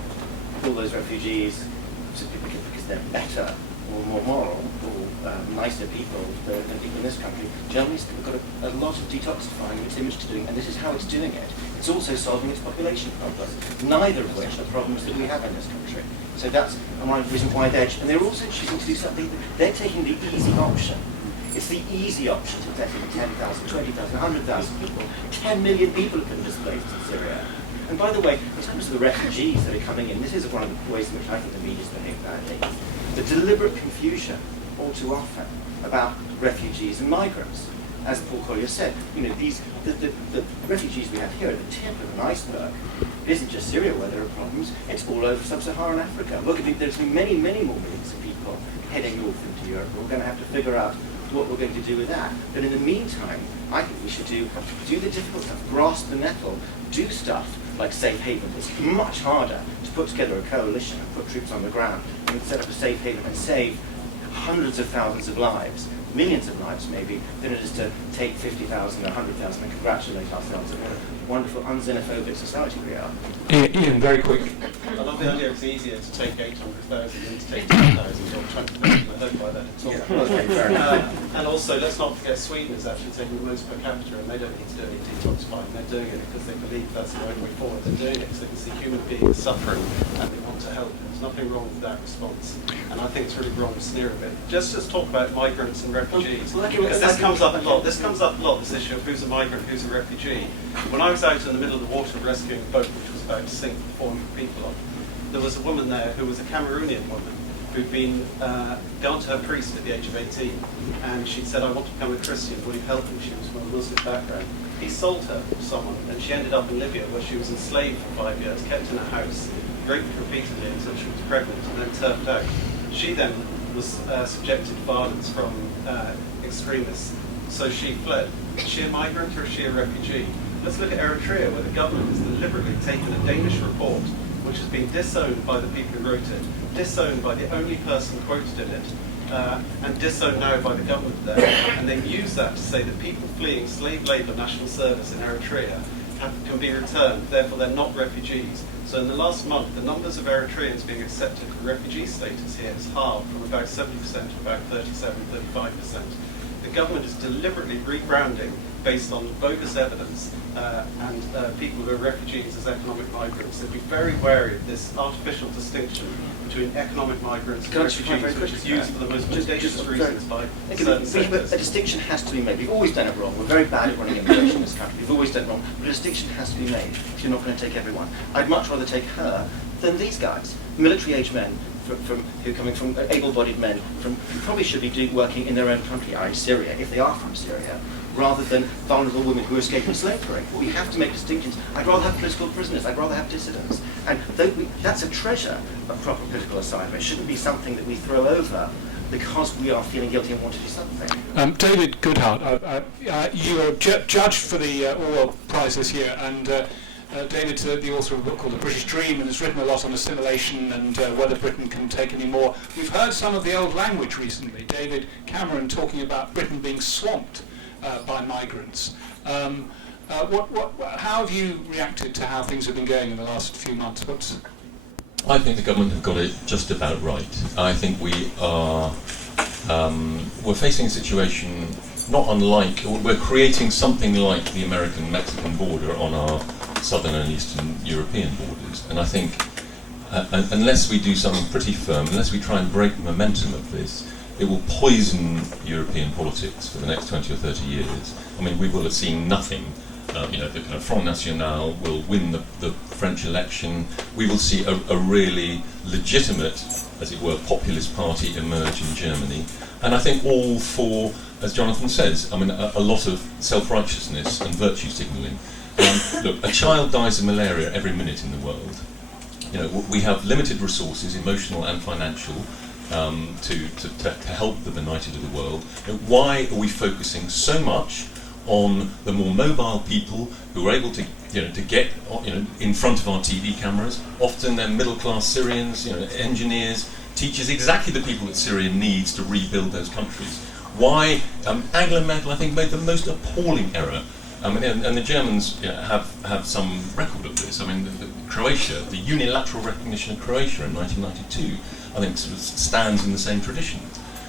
all those refugees simply because they're better or more moral or nicer people than people in this country. Germany's got a lot of detoxifying its image to doing, and this is how it's doing it. It's also solving its population problems, neither of which are problems that we have in this country. So that's one reason why and they're also choosing to do something, they're taking the easy option. It's the easy option to take 10,000, 20,000, 100,000 people. 10 million people have been displaced in Syria. And by the way, in terms of the refugees that are coming in, this is one of the ways in which I think the media's behaved badly. The deliberate confusion, all too often, about refugees and migrants. As Paul Collier said, the refugees we have here are the tip of an iceberg. It isn't just Syria where there are problems, it's all over sub-Saharan Africa. There's been many, many more millions of people heading north into Europe. We're going to have to figure out what we're going to do with that. But in the meantime, I think we should do the difficult stuff, grasp the nettle, do stuff like Safe Haven. It's much harder to put together a coalition and put troops on the ground and set up a Safe Haven and save hundreds of thousands of lives, millions of lives maybe, than it is to take 50,000 or 100,000 and congratulate ourselves on what a wonderful unxenophobic society we are. Ian, very quick. I love the idea it's easier to take 800,000 than to take 10,000 or 20,000. I don't buy that at all. Okay, fair enough. And also, let's not forget Sweden is actually taking the most per capita, and they don't need to do any detoxifying. They're doing it because they believe that's the only way forward. They're doing it because they can see human beings suffering and they want to help. There's nothing wrong with that response. And I think it's really wrong to sneer a bit. Just talk about migrants and refugees. Because this comes up a lot. This comes up a lot, this issue of who's a migrant, who's a refugee. When I was out in the middle of the water rescuing a boat which was about to sink with 400 people on, there was a woman there who was a Cameroonian woman who'd been gone to her priest at the age of 18, and she said, I want to become a Christian, will you help me? She was from a Muslim background. He sold her to someone, and she ended up in Libya where she was enslaved for 5 years, kept in a house, raped repeatedly until she was pregnant, and then turfed out. She then was subjected to violence from extremists, so she fled. Is she a migrant or is she a refugee? Let's look at Eritrea, where the government has deliberately taken a Danish report, which has been disowned by the people who wrote it, disowned by the only person quoted in it, and disowned now by the government there. And they've used that to say that people fleeing slave labour national service in Eritrea can be returned, therefore they're not refugees. So in the last month, the numbers of Eritreans being accepted for refugee status here has halved from about 70% to about 37, 35%. The government is deliberately rebranding based on bogus evidence and people who are refugees as economic migrants. So be very wary of this artificial distinction between economic migrants and refugees, which is used for the most mendacious reasons by certain sectors. A distinction has to be made. We've always done it wrong. We're very bad at running immigration in this country. We've always done it wrong. But a distinction has to be made if you're not going to take everyone. I'd much rather take her than these guys, military-age men, who are coming from able-bodied men, who probably should be working in their own country, i.e. Syria, if they are from Syria, rather than vulnerable women who are escaping slavery. We have to make distinctions. I'd rather have political prisoners. I'd rather have dissidents. And that's a treasure of proper political asylum. It shouldn't be something that we throw over because we are feeling guilty and want to do something. David Goodhart, you are judged for the Orwell Prize this year, and David's the author of a book called The British Dream, and has written a lot on assimilation and whether Britain can take any more. We've heard some of the old language recently. David Cameron talking about Britain being swamped by migrants. How have you reacted to how things have been going in the last few months? I think the government have got it just about right. I think we are we're facing a situation not unlike, we're creating something like the American-Mexican border on our southern and eastern European borders. And I think unless we do something pretty firm, unless we try and break the momentum of this, it will poison European politics for the next 20 or 30 years. I mean, we will have seen nothing. The kind of Front National will win the French election. We will see a really legitimate, as it were, populist party emerge in Germany. And I think all for, as Jonathan says, I mean, a lot of self-righteousness and virtue signalling. Look, a child dies of malaria every minute in the world. We have limited resources, emotional and financial, to help the benighted of the world. Why are we focusing so much on the more mobile people who are able to get in front of our TV cameras? Often they're middle-class Syrians, engineers, teachers, exactly the people that Syria needs to rebuild those countries. Why Angela Merkel, I think, made the most appalling error. And the Germans have some record of this. I mean, Croatia, the unilateral recognition of Croatia in 1992, I think sort of stands in the same tradition.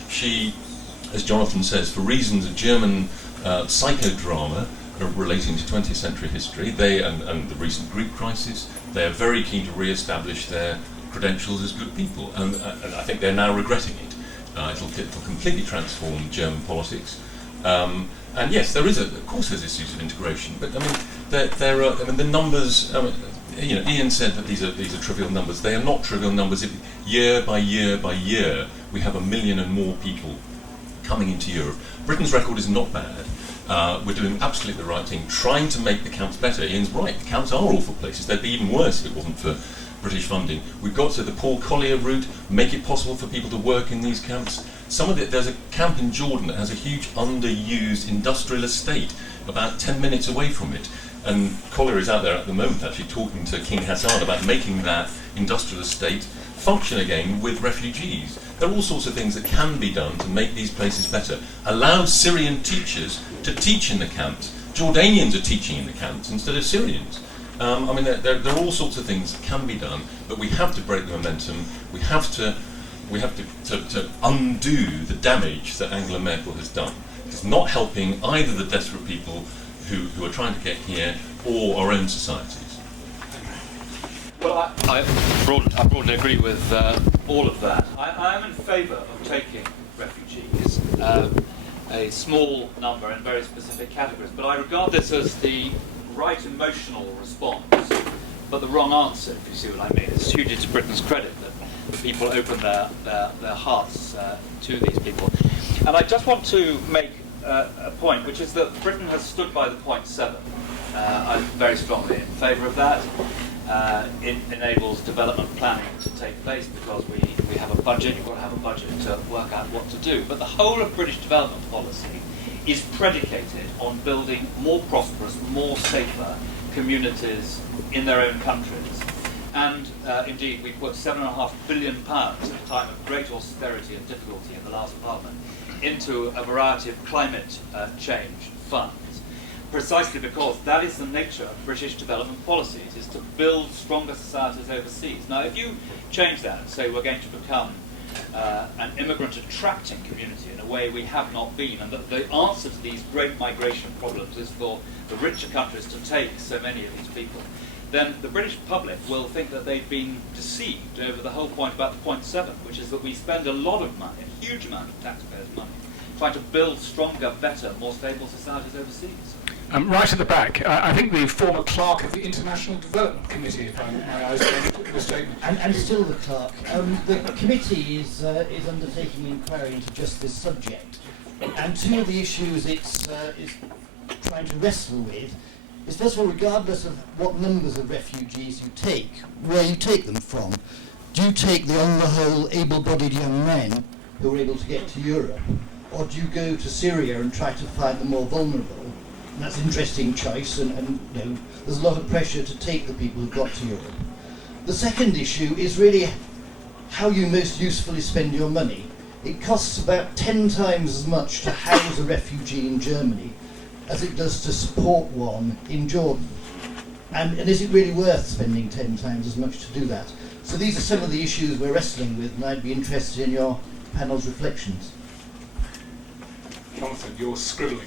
She, as Jonathan says, for reasons of German psychodrama relating to 20th century history, they and the recent Greek crisis, they are very keen to re-establish their credentials as good people, and I think they're now regretting it. It'll completely transform German politics. And yes, of course there's issues of integration, but I mean, there are. I mean, the numbers. Ian said that these are trivial numbers. They are not trivial numbers. Year by year by year, we have 1 million and more people coming into Europe. Britain's record is not bad. We're doing absolutely the right thing, trying to make the camps better. Ian's right. The camps are awful places. They'd be even worse if it wasn't for British funding. We've got to the Paul Collier route, make it possible for people to work in these camps. There's a camp in Jordan that has a huge underused industrial estate about 10 minutes away from it. And Collier is out there at the moment actually talking to King Hassan about making that industrial estate function again with refugees. There are all sorts of things that can be done to make these places better. Allow Syrian teachers to teach in the camps. Jordanians are teaching in the camps instead of Syrians. There are all sorts of things that can be done, but we have to break the momentum. We have to undo the damage that Angela Merkel has done. It's not helping either the desperate people who are trying to get here or our own societies. Well, I broadly agree with all of that. I am in favour of taking refugees, a small number in very specific categories, but I regard this as the right emotional response, but the wrong answer, if you see what I mean. It's hugely to Britain's credit that people open their hearts to these people. And I just want to make a point, which is that Britain has stood by the 0.7. I'm very strongly in favour of that. It enables development planning to take place because we have a budget. You've got to have a budget to work out what to do. But the whole of British development policy is predicated on building more prosperous, more safer communities in their own countries. And indeed, we put £7.5 billion at a time of great austerity and difficulty in the last Parliament into a variety of climate change funds, precisely because that is the nature of British development policies, is to build stronger societies overseas. Now, if you change that and say we're going to become an immigrant attracting community in a way we have not been, and that the answer to these great migration problems is for the richer countries to take so many of these people, then the British public will think that they've been deceived over the whole point about the point 7, which is that we spend a lot of money, a huge amount of taxpayers' money, trying to build stronger, better, more stable societies overseas. Right at the back, I think the former clerk of the International Development Committee, if I was mistaken. And still the clerk. The committee is undertaking an inquiry into just this subject, and two of the issues it's is trying to wrestle with is, first of all, regardless of what numbers of refugees you take, where you take them from, do you take the on the whole able-bodied young men who are able to get to Europe, or do you go to Syria and try to find the more vulnerable? And that's an interesting choice, and you know, there's a lot of pressure to take the people who've got to Europe. The second issue is really how you most usefully spend your money. It costs about 10 times as much to house a refugee in Germany as it does to support one in Jordan. And is it really worth spending 10 times as much to do that? So these are some of the issues we're wrestling with, and I'd be interested in your panel's reflections. Jonathan, you're scribbling.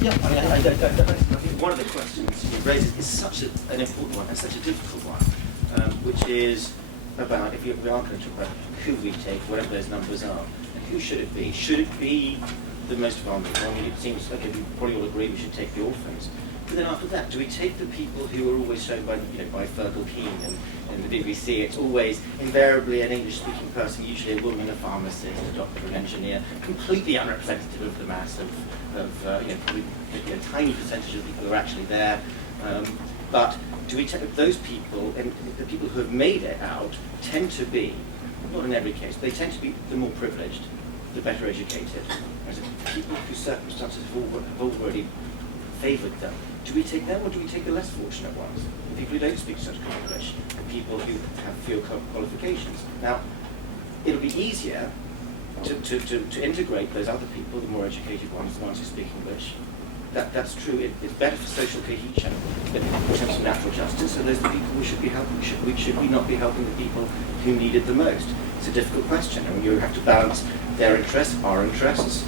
Yeah, I think one of the questions it raises is such an important one and such a difficult one, which is about, if we are going to talk about who we take, whatever those numbers are, and who should it be? Should it be the most vulnerable? I mean, it seems, okay, we probably all agree we should take the orphans. But then after that, do we take the people who are always shown by, by Fergal Keane and the BBC? It's always invariably an English-speaking person, usually a woman, a pharmacist, a doctor, an engineer, completely unrepresentative of the mass of probably a tiny percentage of people who are actually there. But do we take those people, and the people who have made it out tend to be, not in every case, they tend to be the more privileged, the better educated. Whereas people whose circumstances have already favoured them. Do we take them, or do we take the less fortunate ones? The people who don't speak such good English, the people who have fewer qualifications. Now, it'll be easier to integrate those other people, the more educated ones, the ones who speak English. That's true. It's better for social cohesion, but in terms of natural justice, so those are the people we should be helping. Should we not be helping the people who need it the most? It's a difficult question, and you have to balance their interests, our interests.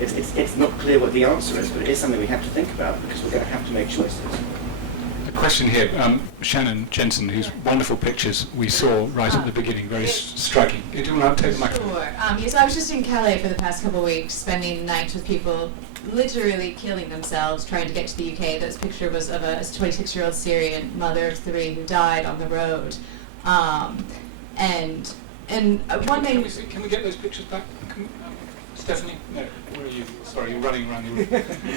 It's not clear what the answer is, but it is something we have to think about, because we're going to have to make choices. A question here, Shannon Jensen, whose wonderful pictures we saw right at the beginning, very striking. Do you want to take the microphone? Sure. Yes, I was just in Calais for the past couple of weeks, spending nights with people literally killing themselves trying to get to the UK. This picture was of a 26-year-old Syrian mother of 3 who died on the road. One thing... Can we get those pictures back? Stephanie? No, where are you? Sorry, you're running around the room.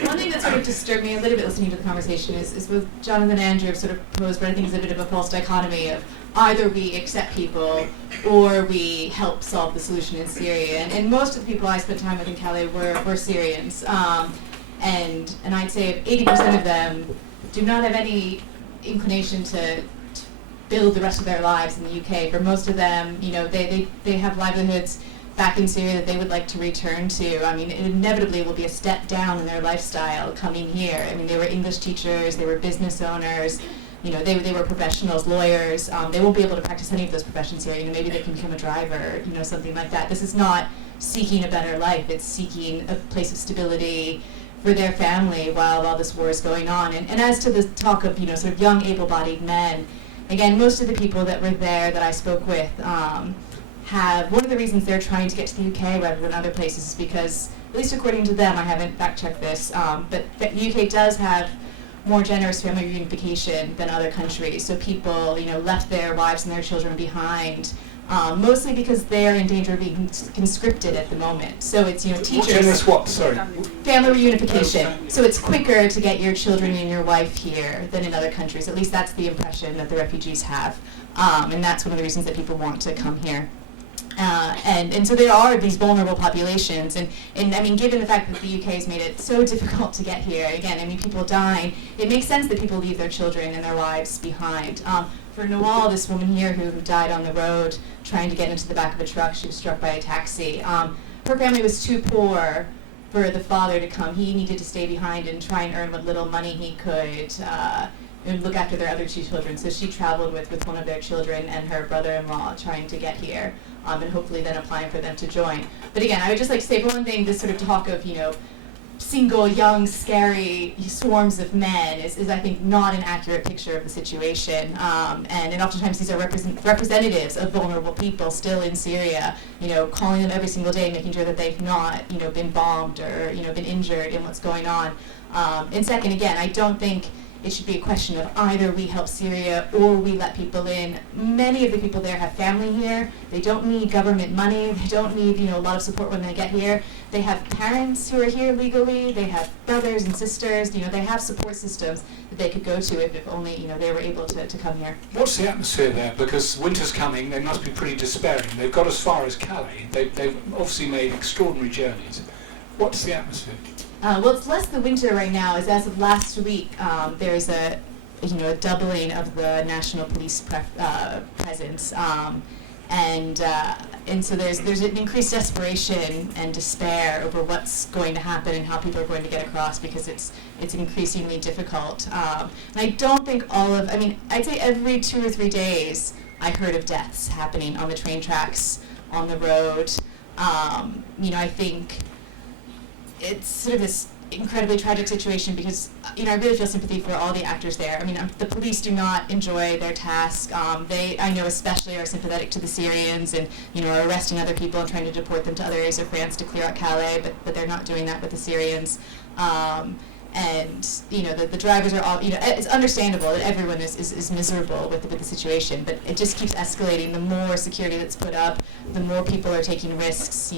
One thing that sort of disturbed me a little bit listening to the conversation is with Jonathan and Andrew sort of proposed what I think is a bit of a false dichotomy of either we accept people or we help solve the solution in Syria. And most of the people I spent time with in Calais were Syrians. And I'd say 80% of them do not have any inclination to build the rest of their lives in the UK. For most of them, they have livelihoods back in Syria that they would like to return to. I mean, it inevitably will be a step down in their lifestyle coming here. I mean, they were English teachers, they were business owners, they were professionals, lawyers. They won't be able to practice any of those professions here. Maybe they can become a driver, something like that. This is not seeking a better life. It's seeking a place of stability for their family while this war is going on. And as to the talk of, sort of young, able-bodied men, again, most of the people that were there that I spoke with, one of the reasons they're trying to get to the UK rather than other places is because, at least according to them, I haven't fact-checked this, but the UK does have more generous family reunification than other countries. So people, left their wives and their children behind, mostly because they're in danger of being conscripted at the moment. So it's, teachers... Generous what? Sorry. Family reunification. So it's quicker to get your children and your wife here than in other countries. At least that's the impression that the refugees have. And that's one of the reasons that people want to come here. And so there are these vulnerable populations, and I mean, given the fact that the UK has made it so difficult to get here, again, I mean, people dying, it makes sense that people leave their children and their wives behind. For Nawal, this woman here who died on the road trying to get into the back of a truck, she was struck by a taxi. Her family was too poor for the father to come. He needed to stay behind and try and earn what little money he could. and look after their other 2 children. So she traveled with one of their children and her brother-in-law trying to get here, and hopefully then applying for them to join. But again, I would just like to say, for one thing, this sort of talk of, single, young, scary swarms of men is I think, not an accurate picture of the situation. And oftentimes these are representatives of vulnerable people still in Syria, calling them every single day, making sure that they've not, been bombed or, been injured in what's going on. And second, again, I don't think it should be a question of either we help Syria or we let people in. Many of the people there have family here. They don't need government money. They don't need, a lot of support when they get here. They have parents who are here legally. They have brothers and sisters. They have support systems that they could go to if only, they were able to come here. What's the atmosphere there? Because winter's coming, they must be pretty despairing. They've got as far as Calais. They've obviously made extraordinary journeys. What's the atmosphere? Well, it's less the winter right now. As of last week, there's a doubling of the national police presence, and so there's an increased desperation and despair over what's going to happen and how people are going to get across, because it's increasingly difficult. And I don't think I'd say every 2 or 3 days I heard of deaths happening on the train tracks, on the road. I think it's sort of this incredibly tragic situation because, I really feel sympathy for all the actors there. The police do not enjoy their task. They, I know especially, are sympathetic to the Syrians and, are arresting other people and trying to deport them to other areas of France to clear out Calais, but they're not doing that with the Syrians. And, the drivers are all, it's understandable that everyone is miserable with the situation, but it just keeps escalating. The more security that's put up, the more people are taking risks,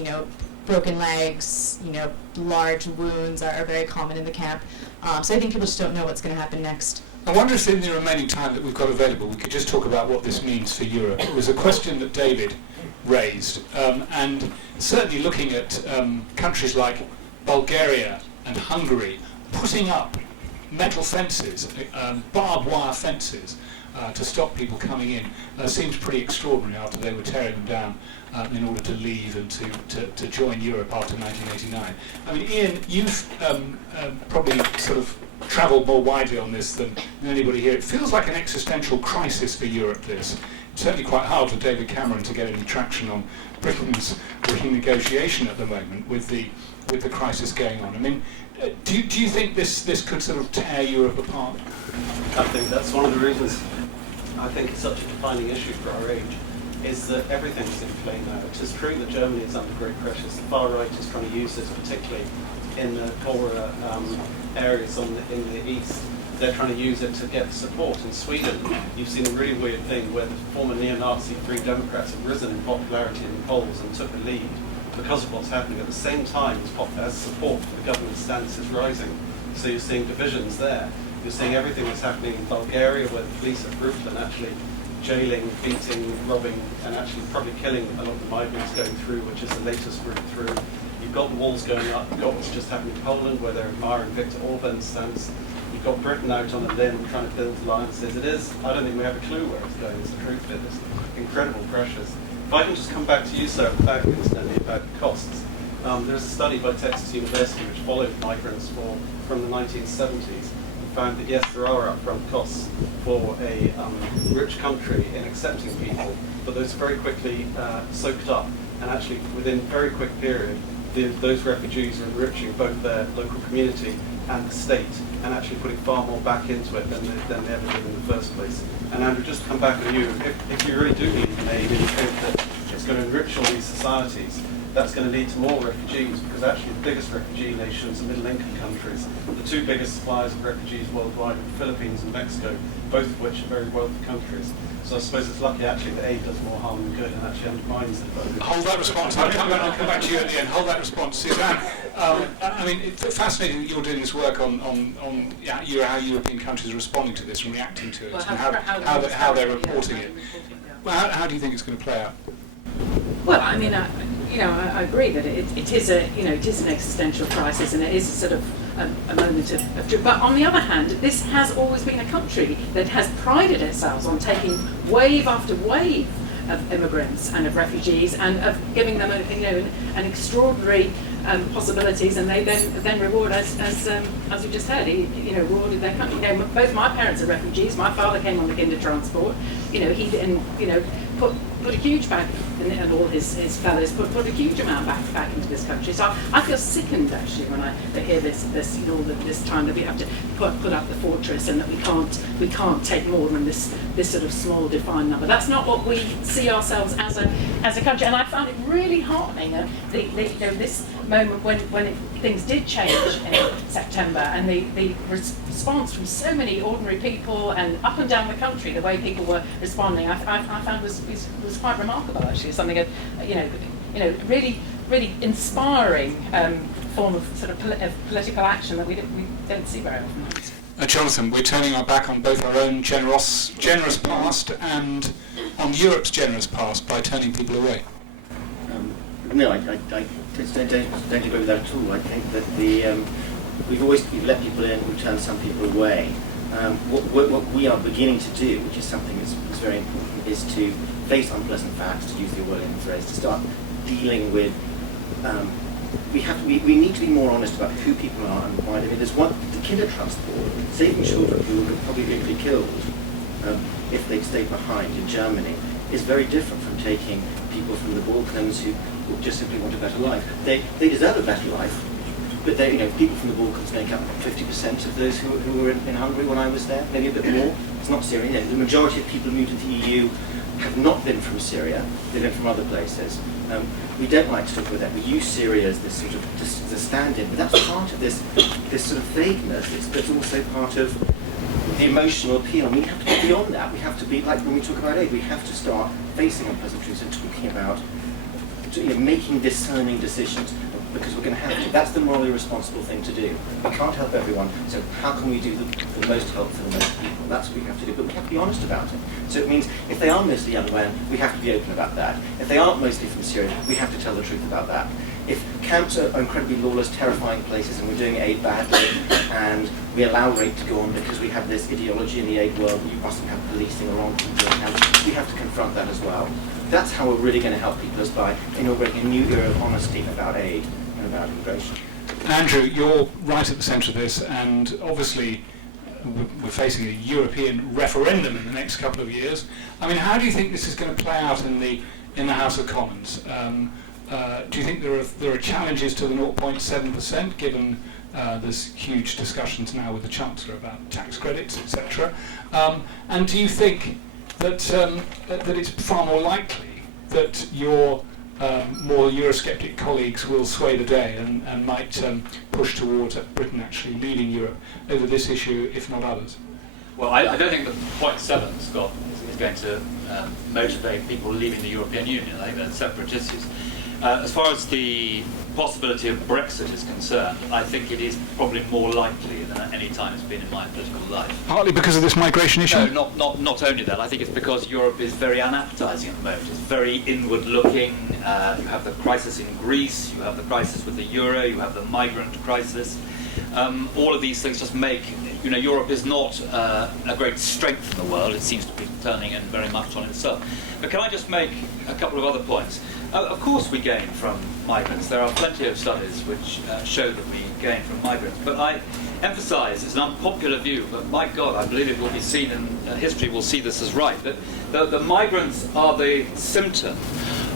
broken legs, large wounds are very common in the camp. So I think people just don't know what's going to happen next. I wonder if in the remaining time that we've got available, we could just talk about what this means for Europe. It was a question that David raised, and certainly looking at countries like Bulgaria and Hungary putting up metal fences, barbed wire fences, to stop people coming in, seems pretty extraordinary after they were tearing them down in order to leave and to join Europe after 1989. Ian, you've probably sort of travelled more widely on this than anybody here. It feels like an existential crisis for Europe, this. It's certainly quite hard for David Cameron to get any traction on Britain's renegotiation at the moment with the crisis going on. Do you think this could sort of tear Europe apart? I think that's one of the reasons I think it's such a defining issue for our age, is that everything's in play now. It is true that Germany is under great pressures. The far right is trying to use this, particularly in the poorer areas in the east. They're trying to use it to get support. In Sweden, you've seen a really weird thing where the former neo-Nazi Free Democrats have risen in popularity in the polls and took the lead because of what's happening. At the same time as support for the government's stance is rising. So you're seeing divisions there. You're seeing everything that's happening in Bulgaria, where the police are brutal and actually jailing, beating, robbing, and actually probably killing a lot of the migrants going through, which is the latest route through. You've got the walls going up. You've got what's just happened in Poland, where they're admiring Viktor Orban's stance. You've got Britain out on a limb trying to build alliances. I don't think we have a clue where it's going. It's the truth. There's incredible pressures. If I can just come back to you, sir, incidentally, about costs. There's a study by Texas University which followed migrants from the 1970s. Found that yes, there are upfront costs for a rich country in accepting people, but those very quickly soaked up, and actually within a very quick period, those refugees are enriching both their local community and the state, and actually putting far more back into it than they ever did in the first place. And Andrew, just to come back on you, if you really do believe in aid and you think that it's going to enrich all these societies, that's going to lead to more refugees, because actually the biggest refugee nations are middle-income countries. The two biggest suppliers of refugees worldwide are the Philippines and Mexico, both of which are very wealthy countries. So I suppose it's lucky actually that aid does more harm than good and actually undermines it. Hold that response. I'll come back to you at the end. Hold that response. Suzanne, it's fascinating that you're doing this work on how European countries are responding to this and reacting to it, and how they're reporting it. Well, how do you think it's going to play out? Well, I agree that it is an existential crisis, and it is sort of a moment of truth. But on the other hand, this has always been a country that has prided itself on taking wave after wave of immigrants and of refugees, and of giving them an extraordinary possibilities, and they then reward, as we just heard, rewarded their country. Both my parents are refugees. My father came on the Kindertransport. He then put a huge back, and all his fellows put a huge amount back into this country. So I feel sickened actually when I hear this this time that we have to put up the fortress, and that we can't take more than this sort of small defined number. That's not what we see ourselves as a country. And I found it really heartening this moment when things did change in September, and the response from so many ordinary people and up and down the country, the way people were responding, I found was quite remarkable actually. Something really inspiring form of sort of political action that we don't see very often. Jonathan, we're turning our back on both our own generous past and on Europe's generous past by turning people away. No, I don't agree with that at all. I think that we've let people in, we've turned some people away. What we are beginning to do, which is something that's very important, is to face unpleasant facts, to use the Orwellian phrase, to start dealing with. We need to be more honest about who people are and why. There's the Kindertransport, saving children who would probably be killed if they'd stayed behind in Germany, is very different from taking people from the Balkans who just simply want a better life. They deserve a better life, but people from the Balkans make up 50% of those who were in Hungary when I was there, maybe a bit more. It's not Syria. The majority of people who moved into the EU have not been from Syria. They've been from other places. We don't like to talk about that. We use Syria as this sort of the stand-in, but that's part of this sort of vagueness. It's also part of the emotional appeal. And we have to be beyond that. We have to be, like when we talk about aid, we have to start facing unpleasant truths and talking about making discerning decisions, because we're going to have to. That's the morally responsible thing to do. We can't help everyone, so how can we do the most help for the most people? That's what we have to do, but we have to be honest about it. So it means if they are mostly Afghan, we have to be open about that. If they aren't mostly from Syria, we have to tell the truth about that. If camps are incredibly lawless, terrifying places, and we're doing aid badly, and we allow rape to go on because we have this ideology in the aid world, you mustn't have policing or wrong people in camps, we have to confront that as well. That's how we're really going to help people, is by inaugurating a new era of honesty about aid and about immigration. Andrew, you're right at the centre of this, and obviously we're facing a European referendum in the next couple of years. I mean, how do you think this is going to play out in the House of Commons? Do you think there are challenges to the 0.7%, given there's huge discussions now with the Chancellor about tax credits, etc.? And do you think that it's far more likely that your more Eurosceptic colleagues will sway the day and might push towards Britain actually leading Europe over this issue, if not others? Well, I don't think that 0.7, Scott, is going to motivate people leaving the European Union. I think they're separate issues. As far as the possibility of Brexit is concerned, I think it is probably more likely than at any time it's been in my political life. Partly because of this migration issue? No, not only that. I think it's because Europe is very unappetizing at the moment. It's very inward-looking. You have the crisis in Greece, you have the crisis with the euro, you have the migrant crisis. All of these things just make, Europe is not a great strength in the world. It seems to be turning in very much on itself. But can I just make a couple of other points? Of course we gain from migrants. There are plenty of studies which show that we gain from migrants. But I emphasise, it's an unpopular view, but my God, I believe it will be seen, and history will see this as right, that the migrants are the symptom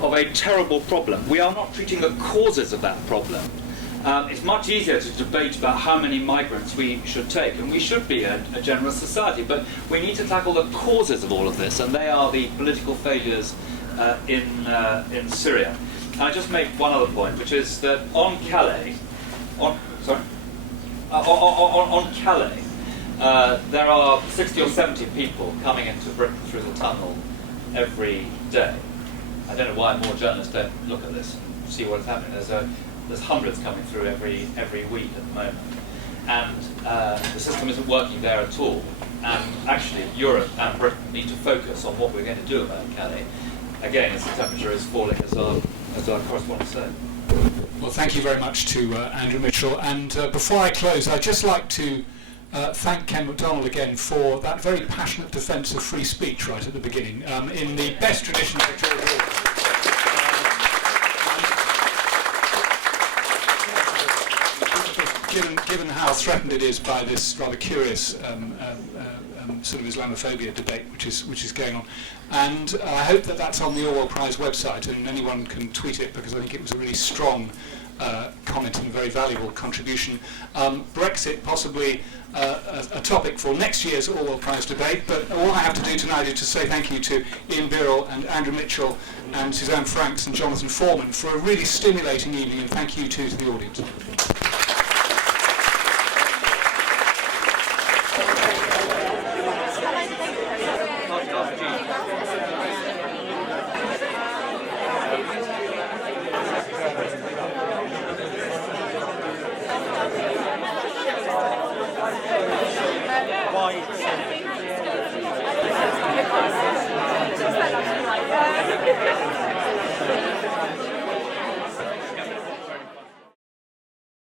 of a terrible problem. We are not treating the causes of that problem. It's much easier to debate about how many migrants we should take, and we should be a generous society, but we need to tackle the causes of all of this, and they are the political failures in Syria. And I just make one other point, which is that on Calais, there are 60 or 70 people coming into Britain through the tunnel every day. I don't know why more journalists don't look at this and see what's happening. There's hundreds coming through every week at the moment, and the system isn't working there at all. And actually, Europe and Britain need to focus on what we're going to do about Calais. Again, as the temperature is falling, as our correspondent said. Well, thank you very much to Andrew Mitchell. And before I close, I'd just like to thank Ken MacDonald again for that very passionate defence of free speech right at the beginning, in the best tradition of George Orwell. Given how threatened it is by this rather curious sort of Islamophobia debate which is going on, and I hope that that's on the Orwell Prize website and anyone can tweet it, because I think it was a really strong comment and a very valuable contribution. Brexit possibly a topic for next year's Orwell Prize debate, but all I have to do tonight is to say thank you to Ian Birrell and Andrew Mitchell and Suzanne Franks and Jonathan Foreman for a really stimulating evening, and thank you too to the audience.